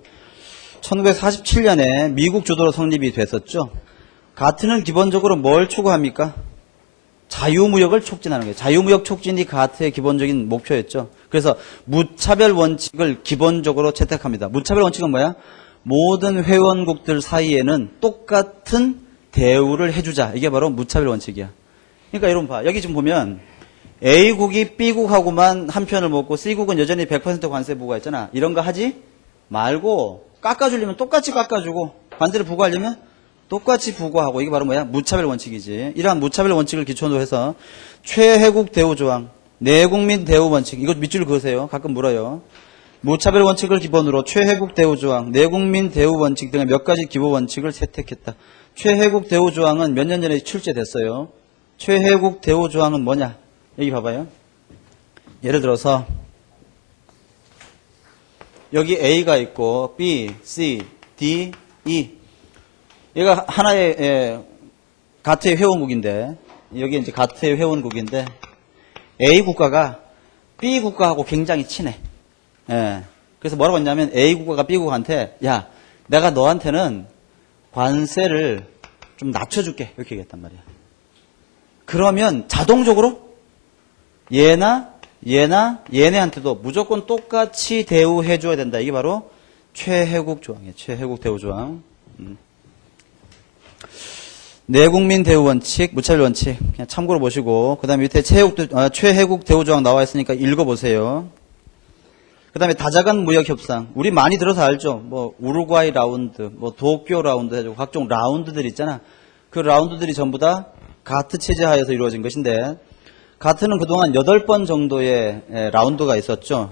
1947년에 미국 주도로 성립이 됐었죠. 가트는 기본적으로 뭘 추구합니까? 자유무역을 촉진하는 거예요. 자유무역 촉진이 가트의 기본적인 목표였죠. 그래서 무차별 원칙을 기본적으로 채택합니다. 무차별 원칙은 뭐야? 모든 회원국들 사이에는 똑같은 대우를 해주자. 이게 바로 무차별 원칙이야. 그러니까 여러분 봐. 여기 지금 보면 A국이 B국하고만 한 편을 먹고 C국은 여전히 100% 관세 부과했잖아. 이런 거 하지 말고 깎아주려면 똑같이 깎아주고 관세를 부과하려면 똑같이 부과하고 이게 바로 뭐야? 무차별 원칙이지. 이러한 무차별 원칙을 기초로 해서 최혜국 대우 조항, 내국민 대우 원칙 이거 밑줄 그으세요. 가끔 물어요. 무차별 원칙을 기본으로 최혜국 대우 조항, 내국민 대우 원칙 등의 몇 가지 기본 원칙을 채택했다. 최혜국 대우 조항은 몇 년 전에 출제됐어요. 최혜국 대우 조항은 뭐냐? 여기 봐봐요. 예를 들어서 여기 A가 있고 B, C, D, E 얘가 하나의 가트의 회원국인데 여기 이제 가트의 회원국인데 A 국가가 B 국가하고 굉장히 친해. 예. 그래서 뭐라고 했냐면 A 국가가 B 국한테 야 내가 너한테는 관세를 좀 낮춰줄게 이렇게 얘기했단 말이야. 그러면 자동적으로 얘네한테도 무조건 똑같이 대우해줘야 된다. 이게 바로 최혜국 조항이에요. 최혜국 대우 조항. 내국민 대우 원칙, 무차별 원칙 그냥 참고로 보시고 그 다음에 밑에 최혜국 대우 조항 나와 있으니까 읽어보세요. 그 다음에 다자간 무역 협상 우리 많이 들어서 알죠. 뭐 우루과이 라운드, 뭐 도쿄 라운드 해가지고 각종 라운드들 있잖아. 그 라운드들이 전부 다 가트 체제 하에서 이루어진 것인데 가트는 그동안 8번 정도의 라운드가 있었죠.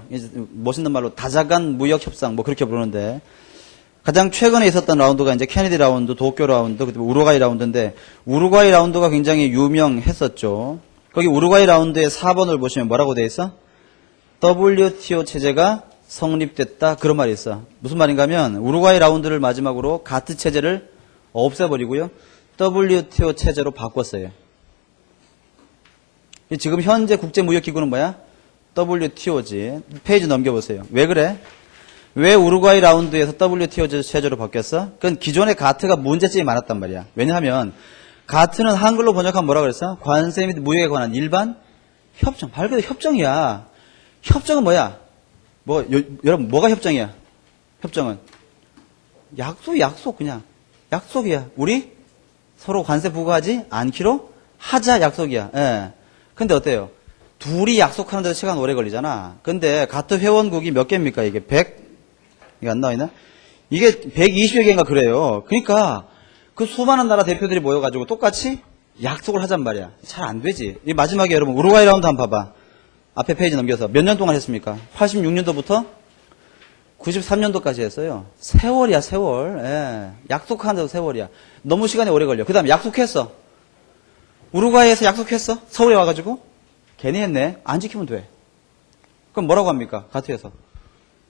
멋있는 말로 다자간 무역 협상 뭐 그렇게 부르는데 가장 최근에 있었던 라운드가 이제 케네디 라운드, 도쿄 라운드, 그다음에 우루과이 라운드인데 우루과이 라운드가 굉장히 유명했었죠. 거기 우루과이 라운드의 4번을 보시면 뭐라고 돼 있어? WTO 체제가 성립됐다 그런 말이 있어. 무슨 말인가 하면 우루과이 라운드를 마지막으로 가트 체제를 없애버리고요. WTO 체제로 바꿨어요. 지금 현재 국제무역기구는 뭐야? WTO지. 페이지 넘겨보세요. 왜 그래? 왜 우루과이 라운드에서 WTO 체제로 바뀌었어? 그건 기존의 가트가 문제점이 많았단 말이야. 왜냐하면 가트는 한글로 번역하면 뭐라 그랬어? 관세 및 무역에 관한 일반 협정. 말 그대로 협정이야. 협정은 뭐야? 여러분 뭐가 협정이야? 협정은 약속 그냥 약속이야. 우리 서로 관세 부과하지 않기로 하자 약속이야. 예. 근데 어때요? 둘이 약속하는 데도 시간 오래 걸리잖아. 근데 가트 회원국이 몇 개입니까? 이게 100? 이게 안 나와 있나? 이게 120여 개인가 그래요. 그러니까 그 수많은 나라 대표들이 모여가지고 똑같이 약속을 하잔 말이야. 잘 안 되지. 이 마지막에 여러분 우루과이 라운드 한번 봐봐. 앞에 페이지 넘겨서 몇 년 동안 했습니까? 86년도부터 93년도까지 했어요. 세월이야, 세월. 예. 약속한다고 세월이야. 너무 시간이 오래 걸려. 그 다음에 약속했어. 우루과이에서 약속했어. 서울에 와가지고 괜히 했네. 안 지키면 돼. 그럼 뭐라고 합니까? 가트에서.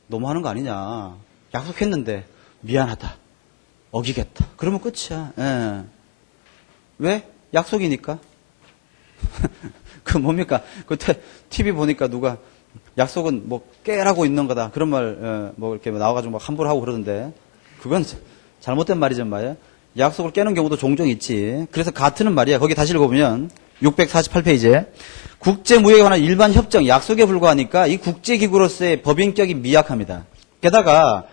너무하는 거 아니냐. 약속했는데 미안하다. 어기겠다. 그러면 끝이야. 예. 왜? 약속이니까. 그 뭡니까? 그때 TV 보니까 누가 약속은 뭐 깨라고 있는 거다. 그런 말 뭐 이렇게 나와가지고 막 함부로 하고 그러던데 그건 잘못된 말이란 말이야. 약속을 깨는 경우도 종종 있지. 그래서 가트는 말이야. 거기 다시 읽어보면 648페이지에 국제무역에 관한 일반 협정, 약속에 불과하니까 이 국제기구로서의 법인격이 미약합니다. 게다가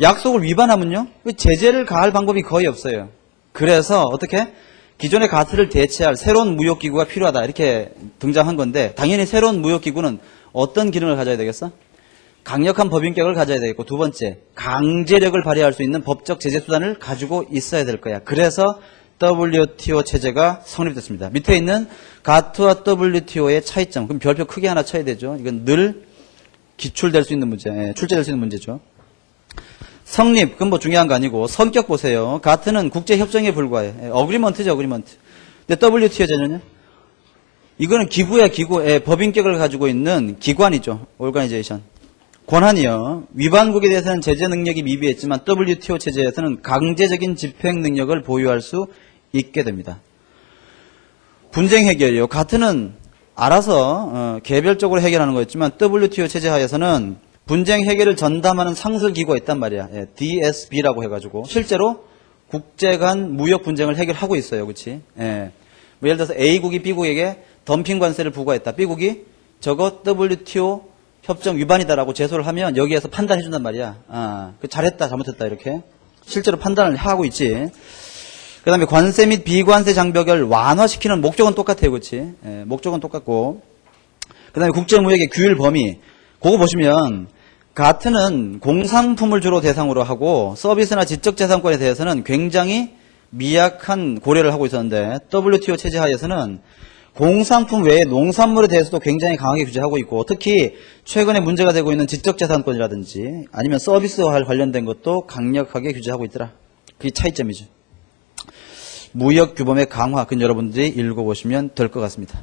약속을 위반하면요, 제재를 가할 방법이 거의 없어요. 그래서 어떻게? 기존의 가트를 대체할 새로운 무역기구가 필요하다. 이렇게 등장한 건데, 당연히 새로운 무역기구는 어떤 기능을 가져야 되겠어? 강력한 법인격을 가져야 되겠고, 두 번째, 강제력을 발휘할 수 있는 법적 제재 수단을 가지고 있어야 될 거야. 그래서 WTO 체제가 성립됐습니다. 밑에 있는 가트와 WTO의 차이점. 그럼 별표 크게 하나 쳐야 되죠. 이건 늘 기출될 수 있는 문제, 출제될 수 있는 문제죠. 성립, 그건 뭐 중요한 거 아니고, 성격 보세요. 가트는 국제협정에 불과해. 어그리먼트죠, 어그리먼트. 근데 WTO 체제는요? 이거는 기구야, 기구. 법인격을 가지고 있는 기관이죠. 오르가니제이션. 권한이요. 위반국에 대해서는 제재 능력이 미비했지만 WTO 체제에서는 강제적인 집행 능력을 보유할 수 있게 됩니다. 분쟁 해결이요. 가트는 알아서 개별적으로 해결하는 거였지만 WTO 체제 하에서는 분쟁 해결을 전담하는 상설기구가 있단 말이야. DSB라고 해가지고 실제로 국제 간 무역 분쟁을 해결하고 있어요. 그렇지? 뭐 예를 들어서 A국이 B국에게 덤핑 관세를 부과했다. B국이 저거 WTO 협정 위반이다라고 제소를 하면 여기에서 판단해 준단 말이야. 잘했다, 잘못했다 이렇게 실제로 판단을 하고 있지. 그 다음에 관세 및 비관세 장벽을 완화시키는 목적은 똑같아요. 그렇지? 목적은 똑같고. 그 다음에 국제무역의 규율 범위. 그거 보시면 가트는 공산품을 주로 대상으로 하고 서비스나 지적재산권에 대해서는 굉장히 미약한 고려를 하고 있었는데 WTO 체제 하에서는 공산품 외에 농산물에 대해서도 굉장히 강하게 규제하고 있고 특히 최근에 문제가 되고 있는 지적재산권이라든지 아니면 서비스와 관련된 것도 강력하게 규제하고 있더라. 그게 차이점이죠. 무역 규범의 강화, 그건 여러분들이 읽어보시면 될 것 같습니다.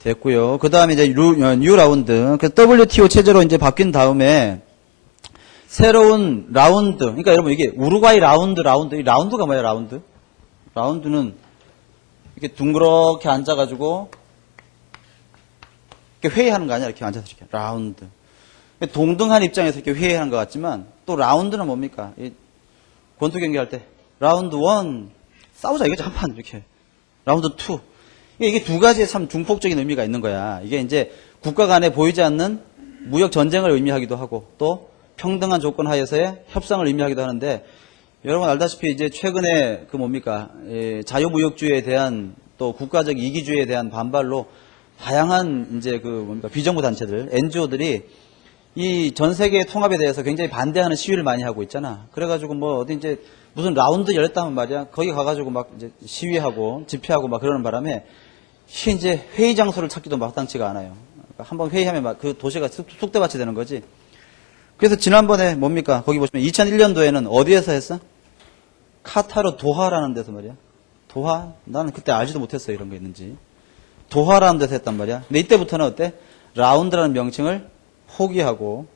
됐고요. 그 다음에 이제 뉴 라운드. 그 WTO 체제로 이제 바뀐 다음에 새로운 라운드. 그러니까 여러분 이게 우루과이 라운드. 이 라운드가 뭐예요? 라운드? 라운드는 이렇게 둥그렇게 앉아가지고 이렇게 회의하는 거 아니야? 이렇게 앉아서 이렇게 라운드. 동등한 입장에서 이렇게 회의하는 것 같지만 또 라운드는 뭡니까? 권투 경기할 때 라운드 1 싸우자 이거지 한판 이렇게. 라운드 2 이게 두 가지의 참 중폭적인 의미가 있는 거야. 이게 이제 국가 간에 보이지 않는 무역 전쟁을 의미하기도 하고 또 평등한 조건 하에서의 협상을 의미하기도 하는데 여러분 알다시피 이제 최근에 그 뭡니까 자유무역주의에 대한 또 국가적 이기주의에 대한 반발로 다양한 이제 그 뭡니까 비정부 단체들 NGO들이 이 전 세계 통합에 대해서 굉장히 반대하는 시위를 많이 하고 있잖아. 그래가지고 뭐 어디 이제 무슨 라운드 열렸다면 말이야. 거기 가가지고 막 이제 시위하고 집회하고 막 그러는 바람에 이제 회의 장소를 찾기도 마땅치가 않아요. 그러니까 한번 회의하면 막 그 도시가 쑥대밭이 되는 거지. 그래서 지난번에 뭡니까? 거기 보시면 2001년도에는 어디에서 했어? 카타르 도하라는 데서 말이야. 도하? 나는 그때 알지도 못했어 이런 거 있는지. 도하라는 데서 했단 말이야. 근데 이때부터는 어때? 라운드라는 명칭을 포기하고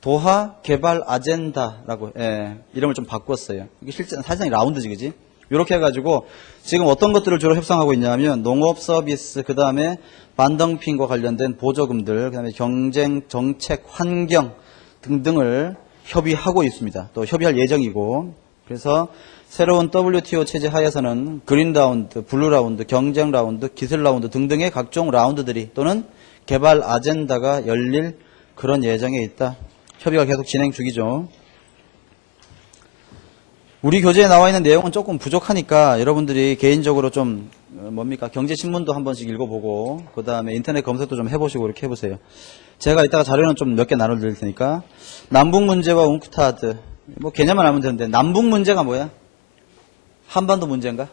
도하 개발 아젠다라고 이름을 좀 바꿨어요. 이게 실제 사실상 라운드지, 그지? 이렇게 해가지고 지금 어떤 것들을 주로 협상하고 있냐면 농업 서비스, 그 다음에 반덤핑과 관련된 보조금들, 그 다음에 경쟁, 정책, 환경 등등을 협의하고 있습니다. 또 협의할 예정이고 그래서 새로운 WTO 체제 하에서는 그린 라운드, 블루 라운드, 경쟁 라운드, 기술 라운드 등등의 각종 라운드들이 또는 개발 아젠다가 열릴 그런 예정에 있다. 협의가 계속 진행 중이죠. 우리 교재에 나와 있는 내용은 조금 부족하니까 여러분들이 개인적으로 좀 뭡니까 경제신문도 한 번씩 읽어보고 그 다음에 인터넷 검색도 좀 해보시고 이렇게 해보세요. 제가 이따가 자료는 좀 몇 개 나눠드릴 테니까 남북 문제와 웅크타드 뭐 개념만 알면 되는데 남북 문제가 뭐야? 한반도 문제인가?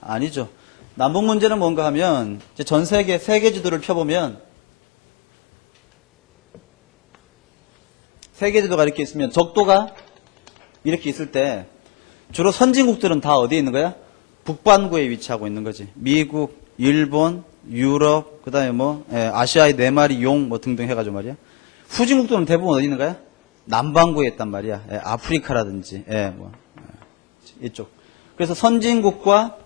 아니죠. 남북 문제는 뭔가 하면 이제 전 세계 지도를 펴보면 세계 지도가 이렇게 있으면 적도가 이렇게 있을 때 주로 선진국들은 다 어디에 있는 거야? 북반구에 위치하고 있는 거지. 미국, 일본, 유럽, 그다음에 뭐 아시아의 4마리 용 뭐 등등 해가지고 말이야. 후진국들은 대부분 어디 있는 거야? 남반구에 있단 말이야. 아프리카라든지 이쪽. 그래서 선진국과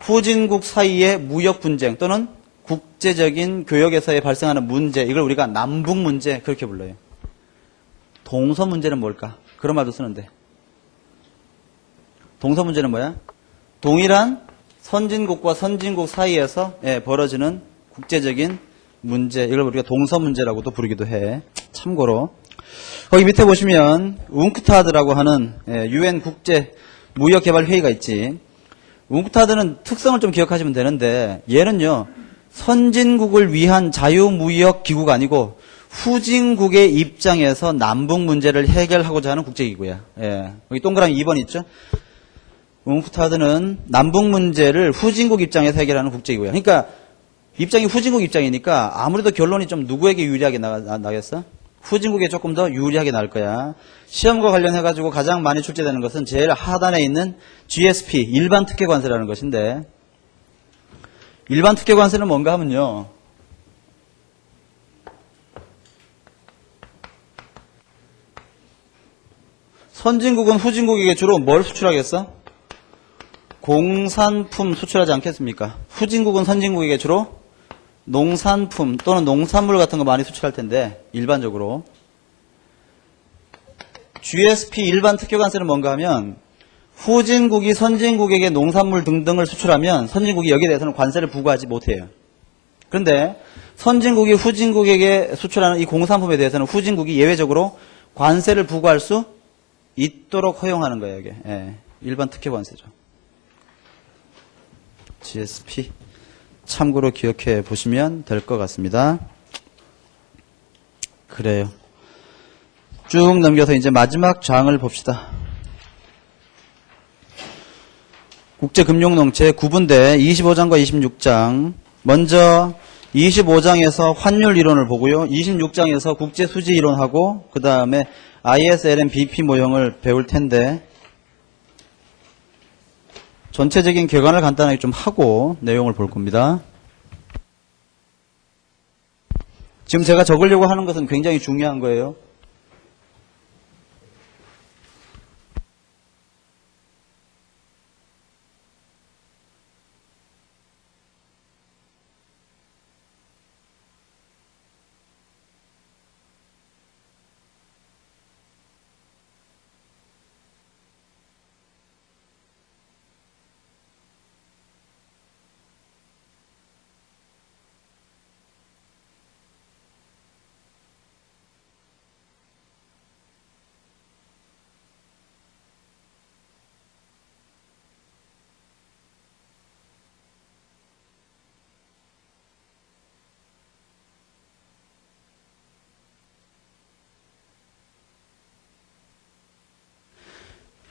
후진국 사이의 무역 분쟁 또는 국제적인 교역에서의 발생하는 문제, 이걸 우리가 남북 문제 그렇게 불러요. 동서 문제는 뭘까? 그런 말도 쓰는데. 동서 문제는 뭐야? 동일한 선진국과 선진국 사이에서 벌어지는 국제적인 문제, 이걸 우리가 동서 문제라고도 부르기도 해. 참고로 거기 밑에 보시면 웅크타드라고 하는 UN 국제 무역 개발 회의가 있지. 웅크타드는 특성을 좀 기억하시면 되는데 얘는요 선진국을 위한 자유무역 기구가 아니고 후진국의 입장에서 남북 문제를 해결하고자 하는 국제기구야. 여기 동그라미 2번 있죠. 웅크타드는 남북 문제를 후진국 입장에서 해결하는 국제기구야. 그러니까 입장이 후진국 입장이니까 아무래도 결론이 좀 누구에게 유리하게 나겠어? 후진국에 조금 더 유리하게 나올 거야. 시험과 관련해가지고 가장 많이 출제되는 것은 제일 하단에 있는 GSP, 일반 특혜 관세라는 것인데, 일반 특혜 관세는 뭔가 하면요. 선진국은 후진국에게 주로 뭘 수출하겠어? 공산품 수출하지 않겠습니까? 후진국은 선진국에게 주로 농산품 또는 농산물 같은 거 많이 수출할 텐데 일반적으로 GSP 일반 특혜관세는 뭔가 하면 후진국이 선진국에게 농산물 등등을 수출하면 선진국이 여기에 대해서는 관세를 부과하지 못해요. 그런데 선진국이 후진국에게 수출하는 이 공산품에 대해서는 후진국이 예외적으로 관세를 부과할 수 있도록 허용하는 거예요. 이게 일반 특혜관세죠. GSP 참고로 기억해 보시면 될 것 같습니다. 그래요. 쭉 넘겨서 이제 마지막 장을 봅시다. 국제금융농 제9분대 25장과 26장. 먼저 25장에서 환율 이론을 보고요. 26장에서 국제수지 이론하고 그 다음에 ISLM BP 모형을 배울 텐데 전체적인 개관을 간단하게 좀 하고 내용을 볼 겁니다. 지금 제가 적으려고 하는 것은 굉장히 중요한 거예요.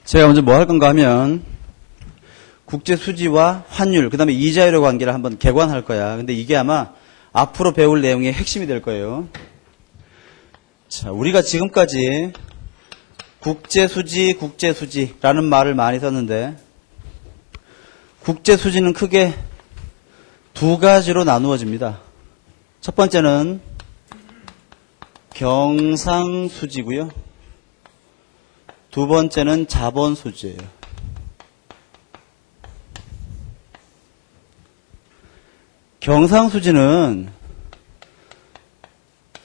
제가 먼저 뭐 할 건가 하면 국제수지와 환율, 그 다음에 이자율의 관계를 한번 개관할 거야. 근데 이게 아마 앞으로 배울 내용의 핵심이 될 거예요. 자, 우리가 지금까지 국제수지라는 말을 많이 썼는데 국제수지는 크게 두 가지로 나누어집니다. 첫 번째는 경상수지고요. 두 번째는 자본수지예요. 경상수지는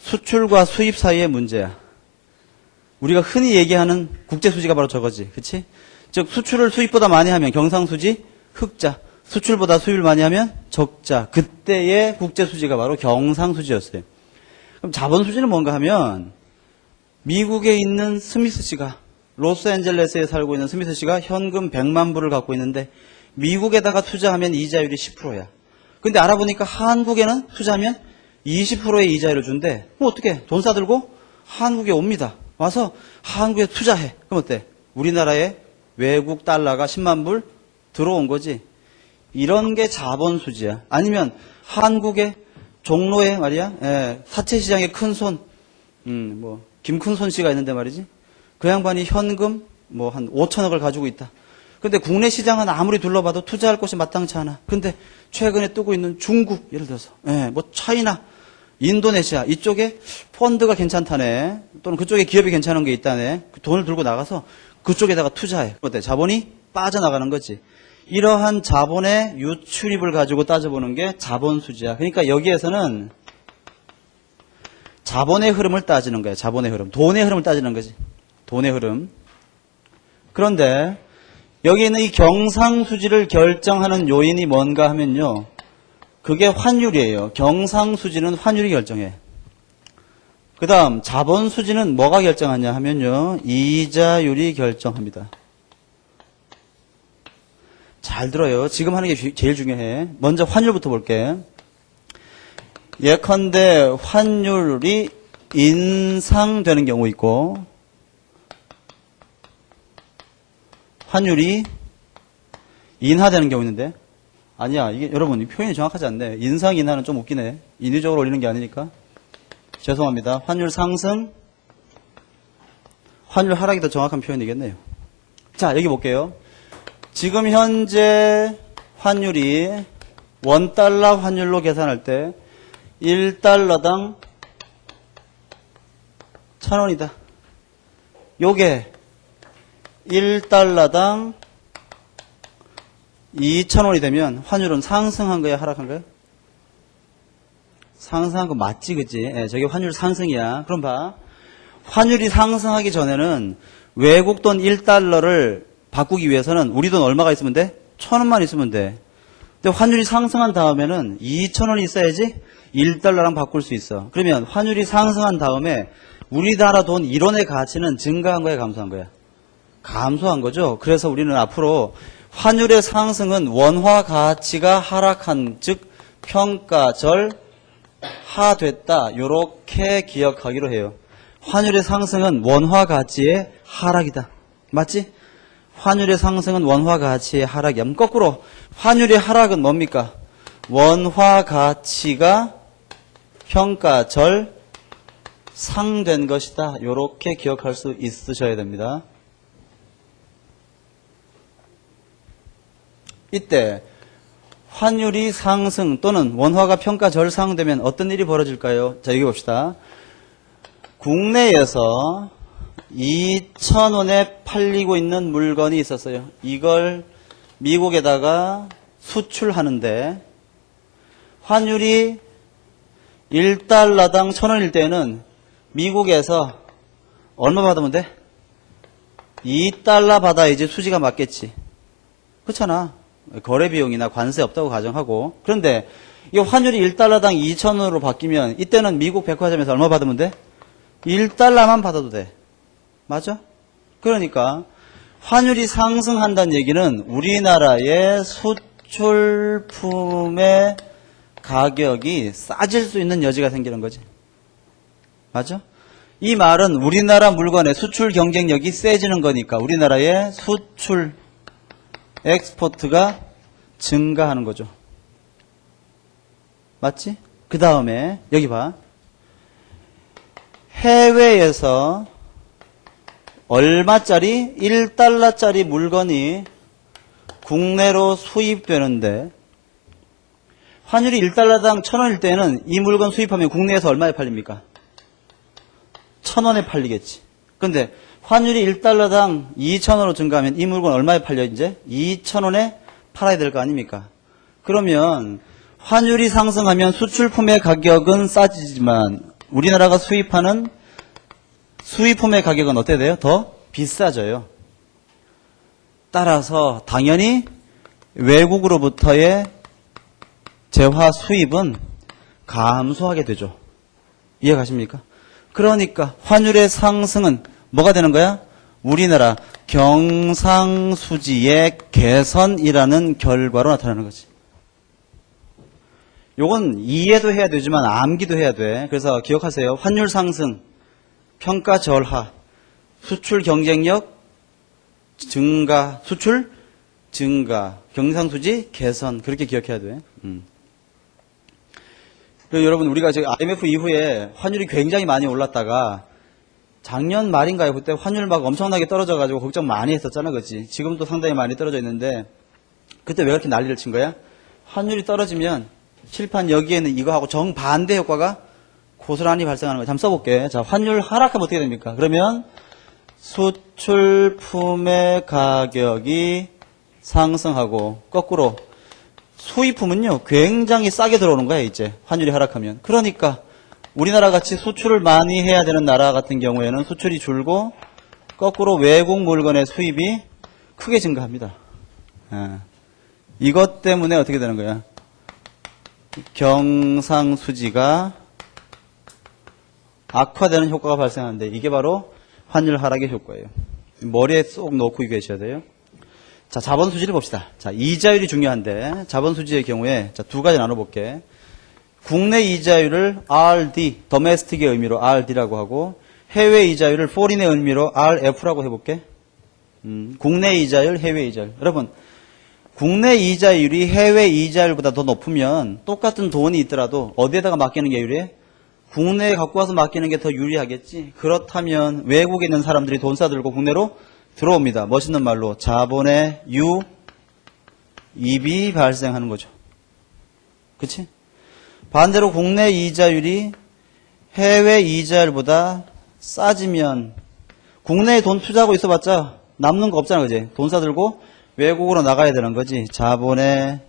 수출과 수입 사이의 문제야. 우리가 흔히 얘기하는 국제수지가 바로 저거지. 그치? 즉 수출을 수입보다 많이 하면 경상수지 흑자, 수출보다 수입을 많이 하면 적자. 그때의 국제수지가 바로 경상수지였어요. 그럼 자본수지는 뭔가 하면 미국에 있는 스미스 씨가 로스앤젤레스에 살고 있는 스미스 씨가 현금 100만 불을 갖고 있는데 미국에다가 투자하면 이자율이 10%야. 근데 알아보니까 한국에는 투자하면 20%의 이자율을 준대. 그럼 어떻게? 돈 싸들고 한국에 옵니다. 와서 한국에 투자해. 그럼 어때? 우리나라에 외국 달러가 10만 불 들어온 거지. 이런 게 자본 수지야. 아니면 한국의 종로에 말이야, 사채 시장에 큰 손, 김큰손 씨가 있는데 말이지. 그 양반이 현금 한 5천억을 가지고 있다. 근데 국내 시장은 아무리 둘러봐도 투자할 곳이 마땅치 않아. 근데 최근에 뜨고 있는 중국, 예를 들어서, 차이나, 인도네시아, 이쪽에 펀드가 괜찮다네. 또는 그쪽에 기업이 괜찮은 게 있다네. 돈을 들고 나가서 그쪽에다가 투자해. 어때? 자본이 빠져나가는 거지. 이러한 자본의 유출입을 가지고 따져보는 게 자본수지야. 그러니까 여기에서는 자본의 흐름을 따지는 거야. 자본의 흐름. 돈의 흐름을 따지는 거지. 돈의 흐름. 그런데 여기 있는 이 경상수지를 결정하는 요인이 뭔가 하면요. 그게 환율이에요. 경상수지는 환율이 결정해. 그 다음 자본수지는 뭐가 결정하냐 하면요. 이자율이 결정합니다. 잘 들어요. 지금 하는 게 제일 중요해. 먼저 환율부터 볼게. 예컨대 환율이 인상되는 경우 있고 환율이 인하되는 경우 있는데 아니야. 이게 여러분 이 표현이 정확하지 않네. 인상 인하는 좀 웃기네. 인위적으로 올리는 게 아니니까. 죄송합니다. 환율 상승, 환율 하락이 더 정확한 표현이겠네요. 자, 여기 볼게요. 지금 현재 환율이 원달러 환율로 계산할 때 1달러당 1,000원이다. 요게 1달러당 2,000원이 되면 환율은 상승한 거야, 하락한 거야? 상승한 거 맞지, 그치? 저게 환율 상승이야. 그럼 봐. 환율이 상승하기 전에는 외국 돈 1달러를 바꾸기 위해서는 우리 돈 얼마가 있으면 돼? 1,000원만 있으면 돼. 근데 환율이 상승한 다음에는 2,000원이 있어야지 1달러랑 바꿀 수 있어. 그러면 환율이 상승한 다음에 우리나라 돈 1원의 가치는 증가한 거야, 감소한 거야? 감소한 거죠. 그래서 우리는 앞으로 환율의 상승은 원화 가치가 하락한, 즉 평가절하됐다. 요렇게 기억하기로 해요. 환율의 상승은 원화 가치의 하락이다. 맞지? 환율의 상승은 원화 가치의 하락이야. 거꾸로 환율의 하락은 뭡니까? 원화 가치가 평가절 상된 것이다. 요렇게 기억할 수 있으셔야 됩니다. 이때 환율이 상승 또는 원화가 평가절상되면 어떤 일이 벌어질까요? 자, 여기 봅시다. 국내에서 2,000원에 팔리고 있는 물건이 있었어요. 이걸 미국에다가 수출하는데 환율이 1달러당 1,000원일 때는 미국에서 얼마 받으면 돼? 2달러 받아야지 수지가 맞겠지. 그렇잖아. 거래 비용이나 관세 없다고 가정하고. 그런데 이 환율이 1달러당 2,000원으로 바뀌면 이때는 미국 백화점에서 얼마 받으면 돼? 1달러만 받아도 돼. 맞아? 그러니까 환율이 상승한다는 얘기는 우리나라의 수출품의 가격이 싸질 수 있는 여지가 생기는 거지. 맞아? 이 말은 우리나라 물건의 수출 경쟁력이 세지는 거니까 우리나라의 수출 엑스포트가 증가하는 거죠. 맞지? 그 다음에 여기 봐. 해외에서 얼마짜리 1달러짜리 물건이 국내로 수입되는데 환율이 1달러당 1,000원일 때는 이 물건 수입하면 국내에서 얼마에 팔립니까? 1,000원에 팔리겠지. 근데 환율이 1달러당 2,000원으로 증가하면 이 물건 얼마에 팔려 이제? 2,000원에 팔아야 될 거 아닙니까? 그러면 환율이 상승하면 수출품의 가격은 싸지지만 우리나라가 수입하는 수입품의 가격은 어떻게 돼요? 더 비싸져요. 따라서 당연히 외국으로부터의 재화 수입은 감소하게 되죠. 이해가십니까? 그러니까 환율의 상승은 뭐가 되는 거야? 우리나라 경상수지의 개선이라는 결과로 나타나는 거지. 요건 이해도 해야 되지만 암기도 해야 돼. 그래서 기억하세요. 환율 상승, 평가 절하, 수출 경쟁력 증가, 수출 증가, 경상수지 개선, 그렇게 기억해야 돼. 그리고 여러분, 우리가 지금 IMF 이후에 환율이 굉장히 많이 올랐다가 작년 말인가요? 그때 환율 막 엄청나게 떨어져가지고 걱정 많이 했었잖아, 그렇지? 지금도 상당히 많이 떨어져 있는데 그때 왜 그렇게 난리를 친 거야? 환율이 떨어지면 칠판 여기에는 이거하고 정반대 효과가 고스란히 발생하는 거야. 잠깐 써볼게. 자, 환율 하락하면 어떻게 됩니까? 그러면 수출품의 가격이 상승하고 거꾸로 수입품은요 굉장히 싸게 들어오는 거야 이제 환율이 하락하면. 그러니까 우리나라 같이 수출을 많이 해야 되는 나라 같은 경우에는 수출이 줄고 거꾸로 외국 물건의 수입이 크게 증가합니다. 이것 때문에 어떻게 되는 거야? 경상수지가 악화되는 효과가 발생하는데 이게 바로 환율 하락의 효과예요. 머리에 쏙 넣고 계셔야 돼요. 자, 자본수지를 봅시다. 자, 이자율이 중요한데 자본수지의 경우에 자, 두 가지 나눠볼게. 국내 이자율을 RD, domestic의 의미로 RD라고 하고 해외 이자율을 foreign의 의미로 RF라고 해볼게. 국내 이자율, 해외 이자율. 여러분, 국내 이자율이 해외 이자율보다 더 높으면 똑같은 돈이 있더라도 어디에다가 맡기는 게 유리해? 국내에 갖고 와서 맡기는 게 더 유리하겠지. 그렇다면 외국에 있는 사람들이 돈 싸들고 국내로 들어옵니다. 멋있는 말로 자본의 유입이 발생하는 거죠. 그치? 반대로 국내 이자율이 해외 이자율보다 싸지면 국내에 돈 투자하고 있어봤자 남는 거 없잖아, 그지? 돈 싸들고 외국으로 나가야 되는 거지. 자본의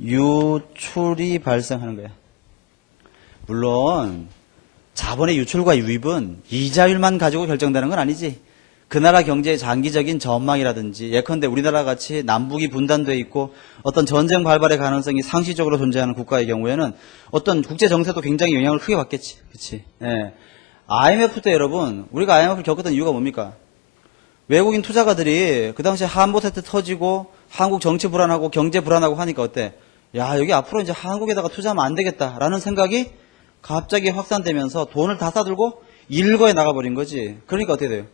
유출이 발생하는 거야. 물론 자본의 유출과 유입은 이자율만 가지고 결정되는 건 아니지. 그 나라 경제의 장기적인 전망이라든지 예컨대 우리나라 같이 남북이 분단되어 있고 어떤 전쟁 발발의 가능성이 상시적으로 존재하는 국가의 경우에는 어떤 국제 정세도 굉장히 영향을 크게 받겠지. 그치? 예. IMF 때 여러분, 우리가 IMF를 겪었던 이유가 뭡니까? 외국인 투자가들이 그 당시에 한보 세트 터지고 한국 정치 불안하고 경제 불안하고 하니까 어때? 야, 여기 앞으로 이제 한국에다가 투자하면 안 되겠다라는 생각이 갑자기 확산되면서 돈을 다 싸들고 일거에 나가버린 거지. 그러니까 어떻게 돼요?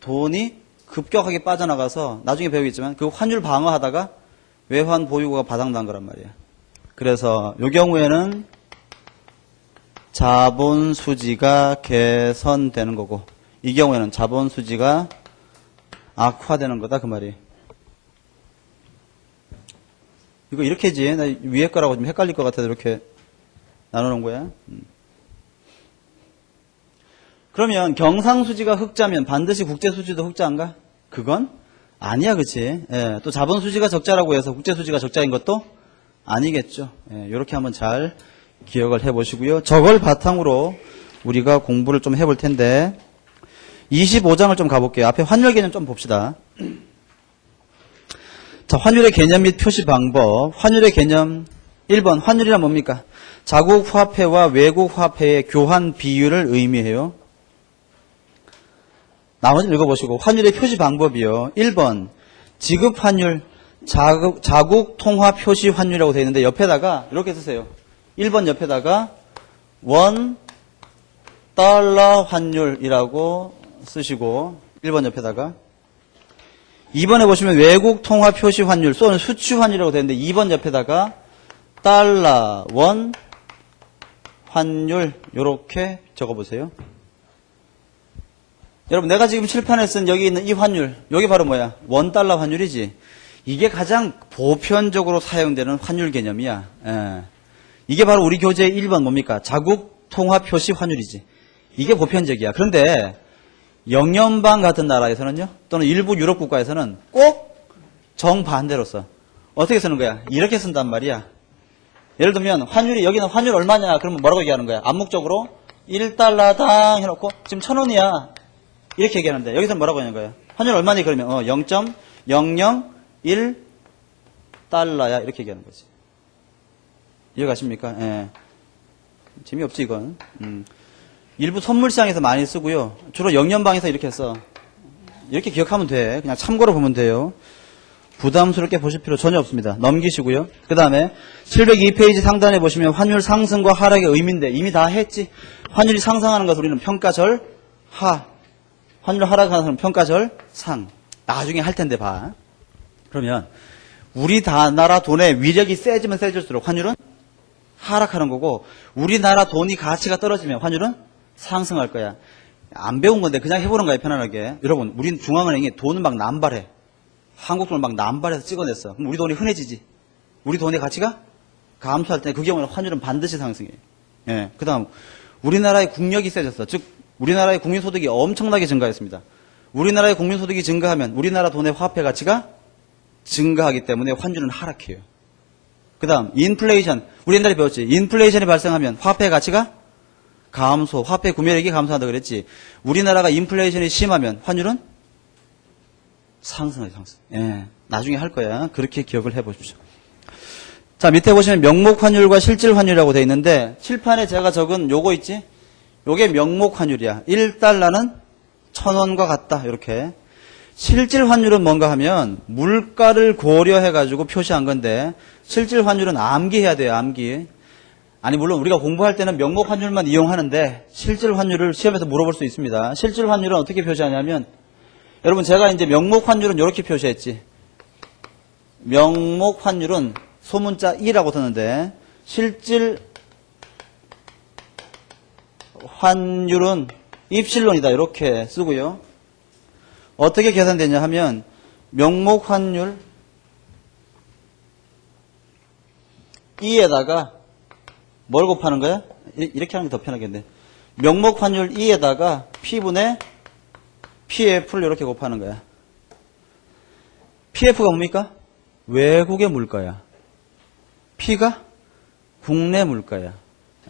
돈이 급격하게 빠져나가서 나중에 배우겠지만 그 환율 방어하다가 외환 보유고가 바닥난 거란 말이야. 그래서 이 경우에는 자본 수지가 개선되는 거고 이 경우에는 자본 수지가 악화되는 거다 그 말이에요. 이거 이렇게지. 나 위에 거라고 좀 헷갈릴 것 같아서 이렇게 나누는 거야. 그러면 경상수지가 흑자면 반드시 국제수지도 흑자인가? 그건 아니야, 그치? 예, 또 자본수지가 적자라고 해서 국제수지가 적자인 것도 아니겠죠. 예, 이렇게 한번 잘 기억을 해보시고요. 저걸 바탕으로 우리가 공부를 좀 해볼 텐데 25장을 좀 가볼게요. 앞에 환율 개념 좀 봅시다. 자, 환율의 개념 및 표시 방법. 환율의 개념 1번 환율이란 뭡니까? 자국 화폐와 외국 화폐의 교환 비율을 의미해요. 나머지 읽어보시고 환율의 표시 방법이요. 1번 지급 환율 자국 통화 표시 환율이라고 되어 있는데 옆에다가 이렇게 쓰세요. 1번 옆에다가 원 달러 환율이라고 쓰시고 1번 옆에다가 2번에 보시면 외국 통화 표시 환율 또는 수취 환율이라고 되어 있는데 2번 옆에다가 달러 원 환율 이렇게 적어보세요. 여러분 내가 지금 칠판에 쓴 여기 있는 이 환율 여기 바로 뭐야? 원달러 환율이지. 이게 가장 보편적으로 사용되는 환율 개념이야. 예. 이게 바로 우리 교재의 1번 뭡니까? 자국 통화 표시 환율이지. 이게 보편적이야. 그런데 영연방 같은 나라에서는요 또는 일부 유럽 국가에서는 꼭 정반대로 써. 어떻게 쓰는 거야? 이렇게 쓴단 말이야. 예를 들면 환율이 여기는 환율 얼마냐 그러면 뭐라고 얘기하는 거야? 암묵적으로 1달러당 해놓고 지금 1,000원이야 이렇게 얘기하는데 여기서 뭐라고 하는 거야? 환율 얼마니 그러면 0.001달러야 이렇게 얘기하는 거지. 이해가십니까? 예. 재미없지 이건. 일부 선물시장에서 많이 쓰고요. 주로 영연방에서 이렇게 써. 이렇게 기억하면 돼. 그냥 참고로 보면 돼요. 부담스럽게 보실 필요 전혀 없습니다. 넘기시고요. 그 다음에 702페이지 상단에 보시면 환율 상승과 하락의 의미인데 이미 다 했지. 환율이 상승하는 것을 우리는 평가절 하, 환율이 하락하는 것은 평가절 상. 나중에 할 텐데 봐. 그러면 우리나라 돈의 위력이 세지면 세질수록 환율은 하락하는 거고, 우리나라 돈이 가치가 떨어지면 환율은 상승할 거야. 안 배운 건데 그냥 해보는 거야, 편안하게. 여러분, 우리 중앙은행이 돈을 막 남발해. 한국 돈을 막 남발해서 찍어냈어. 그럼 우리 돈이 흔해지지. 우리 돈의 가치가 감소할 때 그 경우는 환율은 반드시 상승해요. 예. 그 다음, 우리나라의 국력이 세졌어. 즉, 우리나라의 국민소득이 엄청나게 증가했습니다. 우리나라의 국민소득이 증가하면 우리나라 돈의 화폐 가치가 증가하기 때문에 환율은 하락해요. 그 다음, 인플레이션. 우리 옛날에 배웠지. 인플레이션이 발생하면 화폐 가치가 감소, 화폐 구매력이 감소한다 그랬지. 우리나라가 인플레이션이 심하면 환율은 상승해요, 상승. 예. 나중에 할 거야. 그렇게 기억을 해 보십시오. 자, 밑에 보시면 명목 환율과 실질 환율이라고 되어 있는데, 칠판에 제가 적은 요거 있지? 요게 명목 환율이야. 1달러는 1,000원과 같다. 이렇게. 실질 환율은 뭔가 하면 물가를 고려해 가지고 표시한 건데, 실질 환율은 암기해야 돼요, 암기. 아니, 물론 우리가 공부할 때는 명목 환율만 이용하는데, 실질 환율을 시험에서 물어볼 수 있습니다. 실질 환율은 어떻게 표시하냐면, 여러분, 제가 이제 명목 환율은 이렇게 표시했지. 명목 환율은 소문자 E라고 썼는데, 실질 환율은 입실론이다. 이렇게 쓰고요. 어떻게 계산되냐 하면, 명목 환율 E에다가 뭘 곱하는 거야? 이렇게 하는 게 더 편하겠네. 명목 환율 E에다가 P분의 PF를 이렇게 곱하는 거야. PF가 뭡니까? 외국의 물가야. P가 국내 물가야.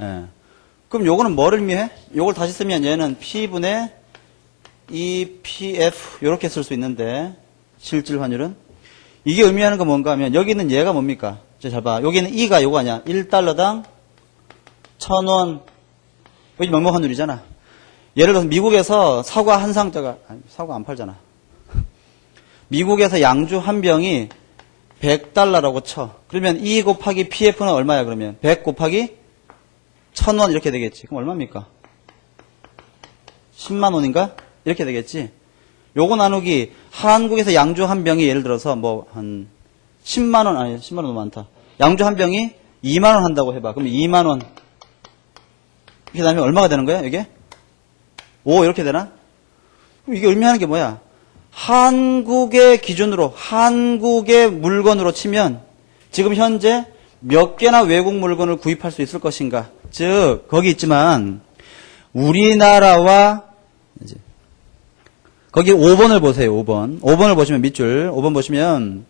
예. 그럼 요거는 뭐를 의미해? 요걸 다시 쓰면 얘는 P분의 EPF 이렇게 쓸 수 있는데, 실질 환율은 이게 의미하는 건 뭔가 하면 여기 있는 얘가 뭡니까? 잘 봐. 여기는 E가 요거 아니야. 1달러당 1,000원. 여기 명목 환율이잖아. 예를 들어서 미국에서 사과 한 상자가, 아니, 사과 안 팔잖아. 미국에서 양주 한 병이 100달러라고 쳐. 그러면 E 곱하기 PF는 얼마야, 그러면? 100 곱하기 1,000원 이렇게 되겠지. 그럼 얼마입니까? 10만 원인가? 이렇게 되겠지. 요거 나누기, 한국에서 양주 한 병이 예를 들어서 뭐 한 10만 원, 아니 10만 원 너무 많다. 양주 한 병이 2만 원 한다고 해봐. 그럼 2만 원. 이렇게 나면 얼마가 되는 거야, 이게? 5 이렇게 되나? 그럼 이게 의미하는 게 뭐야? 한국의 기준으로, 한국의 물건으로 치면 지금 현재 몇 개나 외국 물건을 구입할 수 있을 것인가? 즉, 거기 있지만 우리나라와 이제 거기 5번을 보세요. 5번. 5번을 보시면 밑줄. 5번 보시면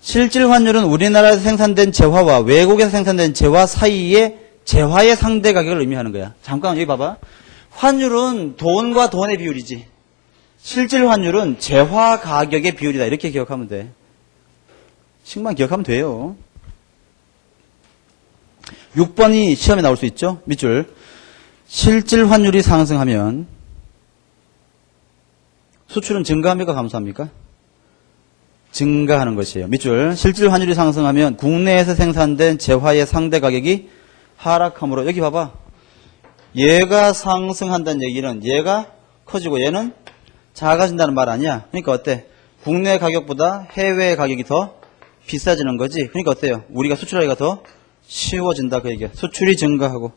실질 환율은 우리나라에서 생산된 재화와 외국에서 생산된 재화 사이의 재화의 상대 가격을 의미하는 거야. 잠깐 여기 봐봐. 환율은 돈과 돈의 비율이지. 실질 환율은 재화 가격의 비율이다. 이렇게 기억하면 돼. 식만 기억하면 돼요. 6번이 시험에 나올 수 있죠. 밑줄. 실질 환율이 상승하면 수출은 증가합니까? 감소합니까? 증가하는 것이에요. 밑줄. 실질 환율이 상승하면 국내에서 생산된 재화의 상대 가격이 하락하므로, 여기 봐봐. 얘가 상승한다는 얘기는 얘가 커지고 얘는 작아진다는 말 아니야. 그러니까 어때? 국내 가격보다 해외 가격이 더 비싸지는 거지. 그러니까 어때요? 우리가 수출하기가 더 쉬워진다 그 얘기야. 수출이 증가하고.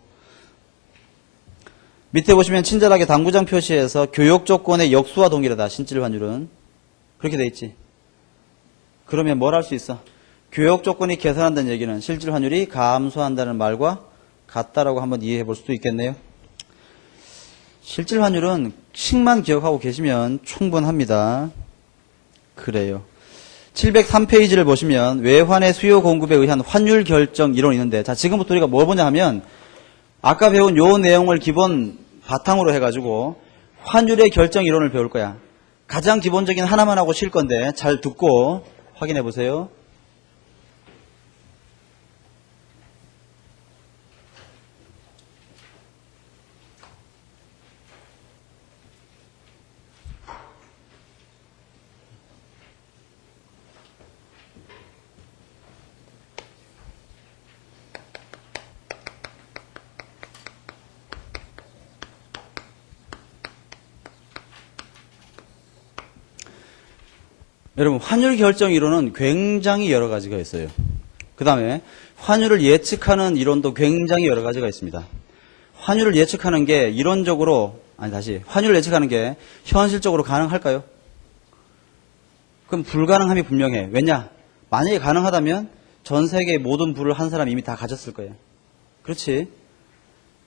밑에 보시면 친절하게 당구장 표시에서 교역 조건의 역수와 동일하다. 실질 환율은. 그렇게 돼 있지. 그러면 뭘 할 수 있어? 교역 조건이 개선한다는 얘기는 실질 환율이 감소한다는 말과 같다라고 한번 이해해 볼 수도 있겠네요. 실질 환율은 식만 기억하고 계시면 충분합니다. 그래요. 703페이지를 보시면 외환의 수요 공급에 의한 환율 결정 이론이 있는데, 자, 지금부터 우리가 뭘 보냐 하면 아까 배운 요 내용을 기본 바탕으로 해가지고 환율의 결정 이론을 배울 거야. 가장 기본적인 하나만 하고 쉴 건데 잘 듣고 확인해 보세요. 여러분, 환율 결정 이론은 굉장히 여러 가지가 있어요. 그 다음에 환율을 예측하는 이론도 굉장히 여러 가지가 있습니다. 환율을 예측하는 게 이론적으로, 환율을 예측하는 게 현실적으로 가능할까요? 그럼 불가능함이 분명해. 왜냐? 만약에 가능하다면 전 세계의 모든 부를 한 사람이 이미 다 가졌을 거예요. 그렇지?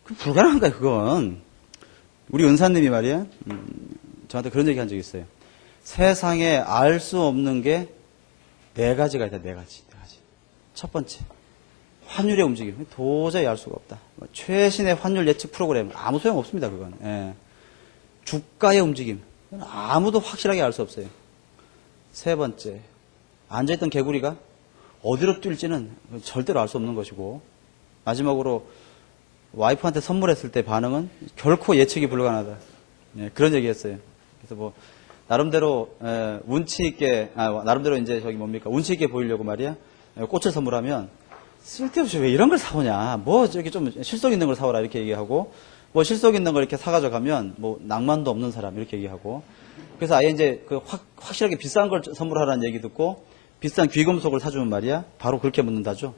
그럼 불가능한 거야, 그건. 우리 은사님이 말이야, 저한테 그런 얘기 한 적이 있어요. 세상에 알 수 없는 게 네 가지가 있다, 네 가지. 첫 번째, 환율의 움직임. 도저히 알 수가 없다. 최신의 환율 예측 프로그램, 아무 소용 없습니다, 그건. 예. 주가의 움직임. 아무도 확실하게 알 수 없어요. 세 번째, 앉아있던 개구리가 어디로 뛸지는 절대로 알 수 없는 것이고, 마지막으로 와이프한테 선물했을 때 반응은 결코 예측이 불가능하다. 예, 그런 얘기했어요. 그래서 뭐 나름대로 운치 있게, 나름대로 이제 운치 있게 보이려고 말이야. 꽃을 선물하면 쓸데없이 왜 이런 걸 사오냐. 뭐 저기 좀 실속 있는 걸 사오라 이렇게 얘기하고, 뭐 실속 있는 걸 이렇게 사가져 가면 뭐 낭만도 없는 사람 이렇게 얘기하고. 그래서 아예 이제 그 확실하게 비싼 걸 선물하라는 얘기 듣고 비싼 귀금속을 사주면 말이야. 바로 그렇게 묻는다죠.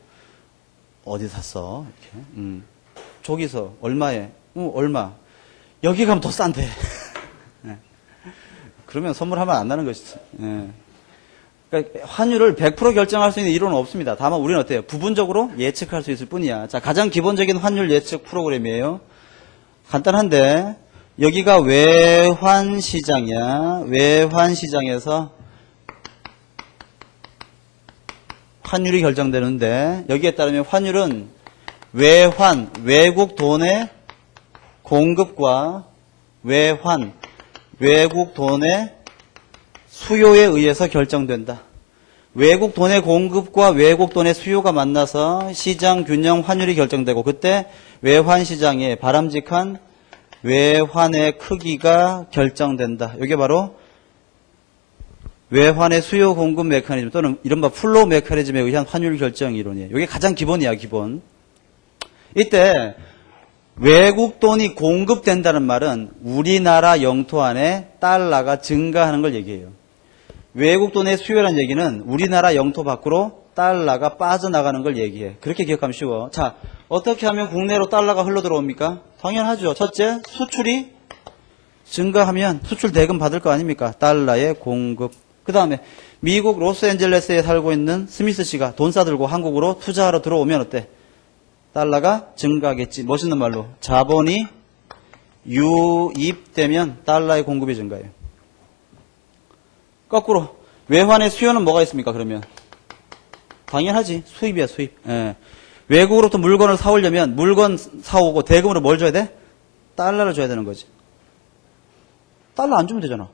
어디 샀어? 이렇게. 저기서 얼마에? 얼마? 여기 가면 더 싼데. 네. 그러면 선물하면 안 나는 것이지. 네. 그러니까 환율을 100% 결정할 수 있는 이론은 없습니다. 다만 우리는 어때요? 부분적으로 예측할 수 있을 뿐이야. 자, 가장 기본적인 환율 예측 프로그램이에요. 간단한데 여기가 외환시장이야. 외환시장에서 환율이 결정되는데 여기에 따르면 환율은 외국 돈의 공급과 외국 돈의 수요에 의해서 결정된다. 외국 돈의 공급과 외국 돈의 수요가 만나서 시장 균형 환율이 결정되고 그때 외환시장의 바람직한 외환의 크기가 결정된다. 이게 바로 외환의 수요 공급 메커니즘 또는 이른바 플로우 메커니즘에 의한 환율 결정 이론이에요. 이게 가장 기본이야, 기본. 이때 외국 돈이 공급된다는 말은 우리나라 영토 안에 달러가 증가하는 걸 얘기해요. 외국 돈의 수요라는 얘기는 우리나라 영토 밖으로 달러가 빠져나가는 걸 얘기해. 그렇게 기억하면 쉬워. 자, 어떻게 하면 국내로 달러가 흘러 들어옵니까? 당연하죠. 첫째, 수출이 증가하면 수출 대금 받을 거 아닙니까? 달러의 공급. 그 다음에 미국 로스앤젤레스에 살고 있는 스미스 씨가 돈 싸들고 한국으로 투자하러 들어오면 어때? 달러가 증가하겠지. 멋있는 말로 자본이 유입되면 달러의 공급이 증가해요. 거꾸로 외환의 수요는 뭐가 있습니까? 그러면 당연하지. 수입이야, 수입. 예. 외국으로부터 물건을 사오려면 물건 사오고 대금으로 뭘 줘야 돼? 달러를 줘야 되는 거지. 달러 안 주면 되잖아.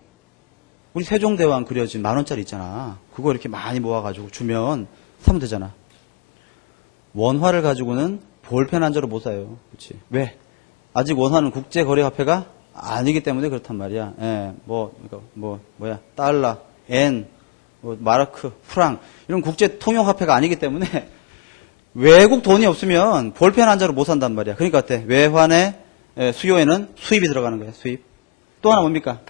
우리 세종대왕 그려진 10,000원짜리 있잖아. 그거 이렇게 많이 모아가지고 주면 사면 되잖아. 원화를 가지고는 볼펜 한 자루 못 사요. 그렇지? 왜? 아직 원화는 국제거래화폐가 아니기 때문에 그렇단 말이야. 예, 달러, 엔, 마르크, 프랑 이런 국제 통용화폐가 아니기 때문에 외국 돈이 없으면 볼펜 한 자루 못 산단 말이야. 그러니까 어때? 외환의 수요에는 수입이 들어가는 거야. 수입. 또 하나 뭡니까?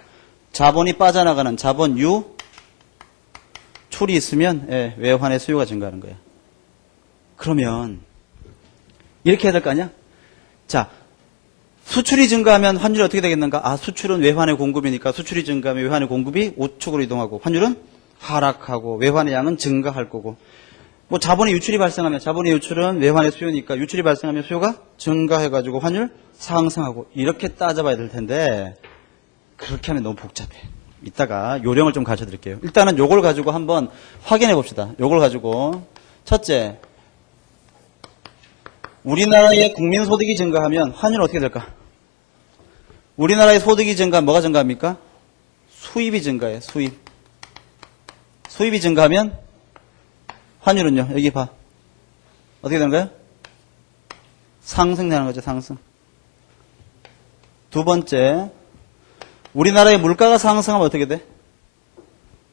자본이 빠져나가는 자본 유출이 있으면 외환의 수요가 증가하는 거야. 그러면 이렇게 해야 될 거 아니야? 자, 수출이 증가하면 환율이 어떻게 되겠는가? 아, 수출은 외환의 공급이니까 수출이 증가하면 외환의 공급이 우측으로 이동하고 환율은 하락하고 외환의 양은 증가할 거고. 뭐 자본의 유출이 발생하면 자본의 유출은 외환의 수요니까 유출이 발생하면 수요가 증가해가지고 환율 상승하고 이렇게 따져봐야 될 텐데 그렇게 하면 너무 복잡해. 이따가 요령을 좀 가르쳐 드릴게요. 일단은 요걸 가지고 한번 확인해 봅시다. 요걸 가지고 첫째, 우리나라의 국민소득이 증가하면 환율은 어떻게 될까? 우리나라의 소득이 증가하면 뭐가 증가합니까? 수입이 증가해. 수입이 증가하면 환율은요. 여기 봐. 어떻게 되는 거예요? 상승되는 거죠. 상승. 두 번째, 우리나라의 물가가 상승하면 어떻게 돼?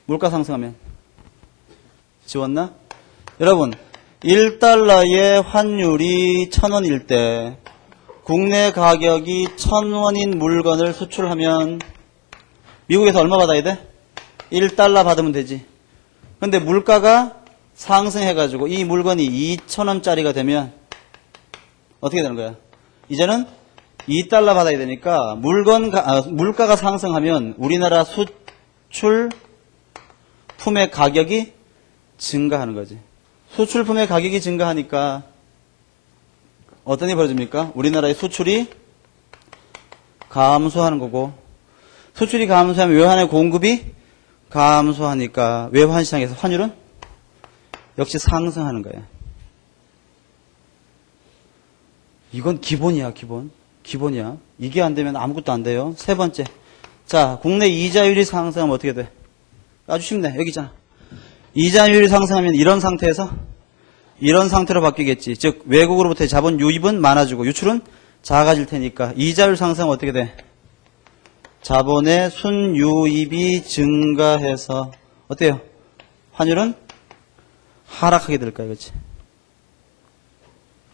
물가 상승하면 지웠나? 여러분 1달러의 환율이 1,000원일 때 국내 가격이 1,000원인 물건을 수출하면 미국에서 얼마 받아야 돼? 1달러 받으면 되지. 근데 물가가 상승해가지고 이 물건이 2,000원짜리가 되면 어떻게 되는 거야? 이제는 2달러 받아야 되니까 물가가 상승하면 우리나라 수출품의 가격이 증가하는 거지. 수출품의 가격이 증가하니까 어떤 일이 벌어집니까? 우리나라의 수출이 감소하는 거고, 수출이 감소하면 외환의 공급이 감소하니까 외환 시장에서 환율은 역시 상승하는 거예요. 이건 기본이야, 기본이야. 이게 안 되면 아무것도 안 돼요. 세 번째. 자, 국내 이자율이 상승하면 어떻게 돼? 아주 쉽네. 여기 있잖아. 이자율이 상승하면 이런 상태에서 이런 상태로 바뀌겠지. 즉 외국으로부터의 자본 유입은 많아지고 유출은 작아질 테니까 이자율 상승하면 어떻게 돼? 자본의 순유입이 증가해서 어때요? 환율은 하락하게 될 거야. 그렇지?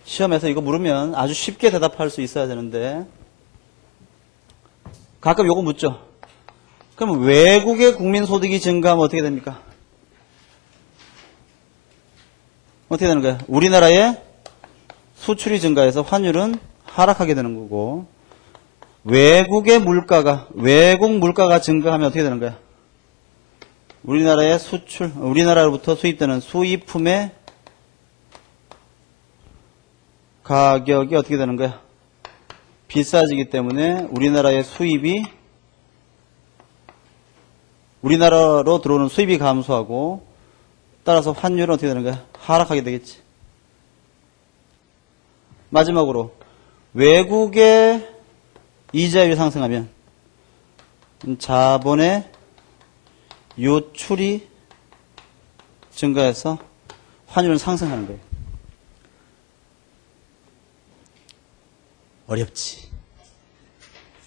시험에서 이거 물으면 아주 쉽게 대답할 수 있어야 되는데 가끔 요거 묻죠. 그럼 외국의 국민소득이 증가하면 어떻게 됩니까? 어떻게 되는 거야? 우리나라의 수출이 증가해서 환율은 하락하게 되는 거고, 외국 물가가 증가하면 어떻게 되는 거야? 우리나라의 우리나라로부터 수입되는 수입품의 가격이 어떻게 되는 거야? 비싸지기 때문에 우리나라의 수입이, 우리나라로 들어오는 수입이 감소하고, 따라서 환율은 어떻게 되는 거야? 하락하게 되겠지. 마지막으로 외국의 이자율이 상승하면 자본의 유출이 증가해서 환율은 상승하는 거예요. 어렵지.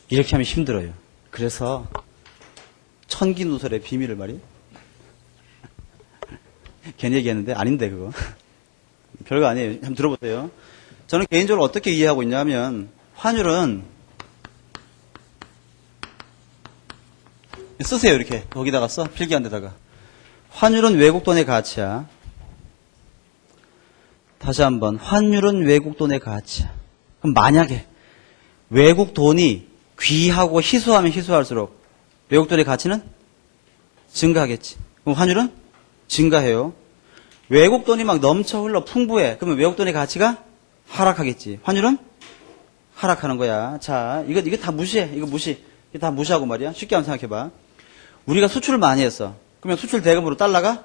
이렇게 하면 힘들어요. 그래서 천기누설의 비밀을 말이에요. 괜히 얘기했는데 아닌데 그거. 별거 아니에요. 한번 들어보세요. 저는 개인적으로 어떻게 이해하고 있냐면 환율은 쓰세요. 이렇게 거기다가 써. 필기한 데다가. 환율은 외국 돈의 가치야. 다시 한번 환율은 외국 돈의 가치야. 그럼 만약에 외국 돈이 귀하고 희소하면 희소할수록 외국 돈의 가치는 증가하겠지. 그럼 환율은 증가해요. 외국 돈이 막 넘쳐 흘러 풍부해. 그러면 외국 돈의 가치가 하락하겠지. 환율은 하락하는 거야. 자, 이거 다 무시해. 이거 다 무시하고 말이야. 쉽게 한번 생각해봐. 우리가 수출을 많이 했어. 그러면 수출 대금으로 달러가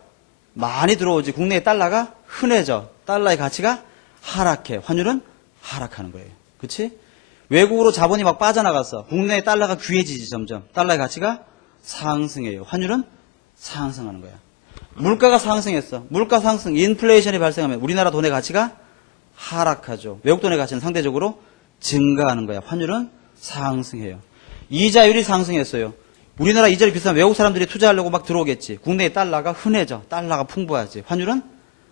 많이 들어오지. 국내에 달러가 흔해져. 달러의 가치가 하락해. 환율은 하락하는 거예요. 그치? 외국으로 자본이 막 빠져나갔어. 국내에 달러가 귀해지지 점점. 달러의 가치가 상승해요. 환율은 상승하는 거야. 물가가 상승했어. 물가 상승, 인플레이션이 발생하면 우리나라 돈의 가치가 하락하죠. 외국 돈의 가치는 상대적으로 증가하는 거야. 환율은 상승해요. 이자율이 상승했어요. 우리나라 이자율이 비싸면 외국 사람들이 투자하려고 막 들어오겠지. 국내에 달러가 흔해져. 달러가 풍부하지. 환율은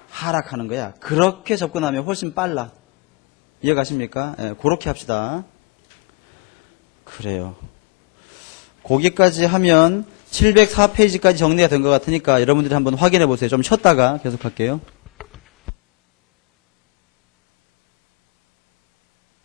하락하는 거야. 그렇게 접근하면 훨씬 빨라. 이해가십니까? 예, 그렇게 합시다. 그래요. 거기까지 하면 704페이지까지 정리가 된 것 같으니까 여러분들이 한번 확인해 보세요. 좀 쉬었다가 계속할게요.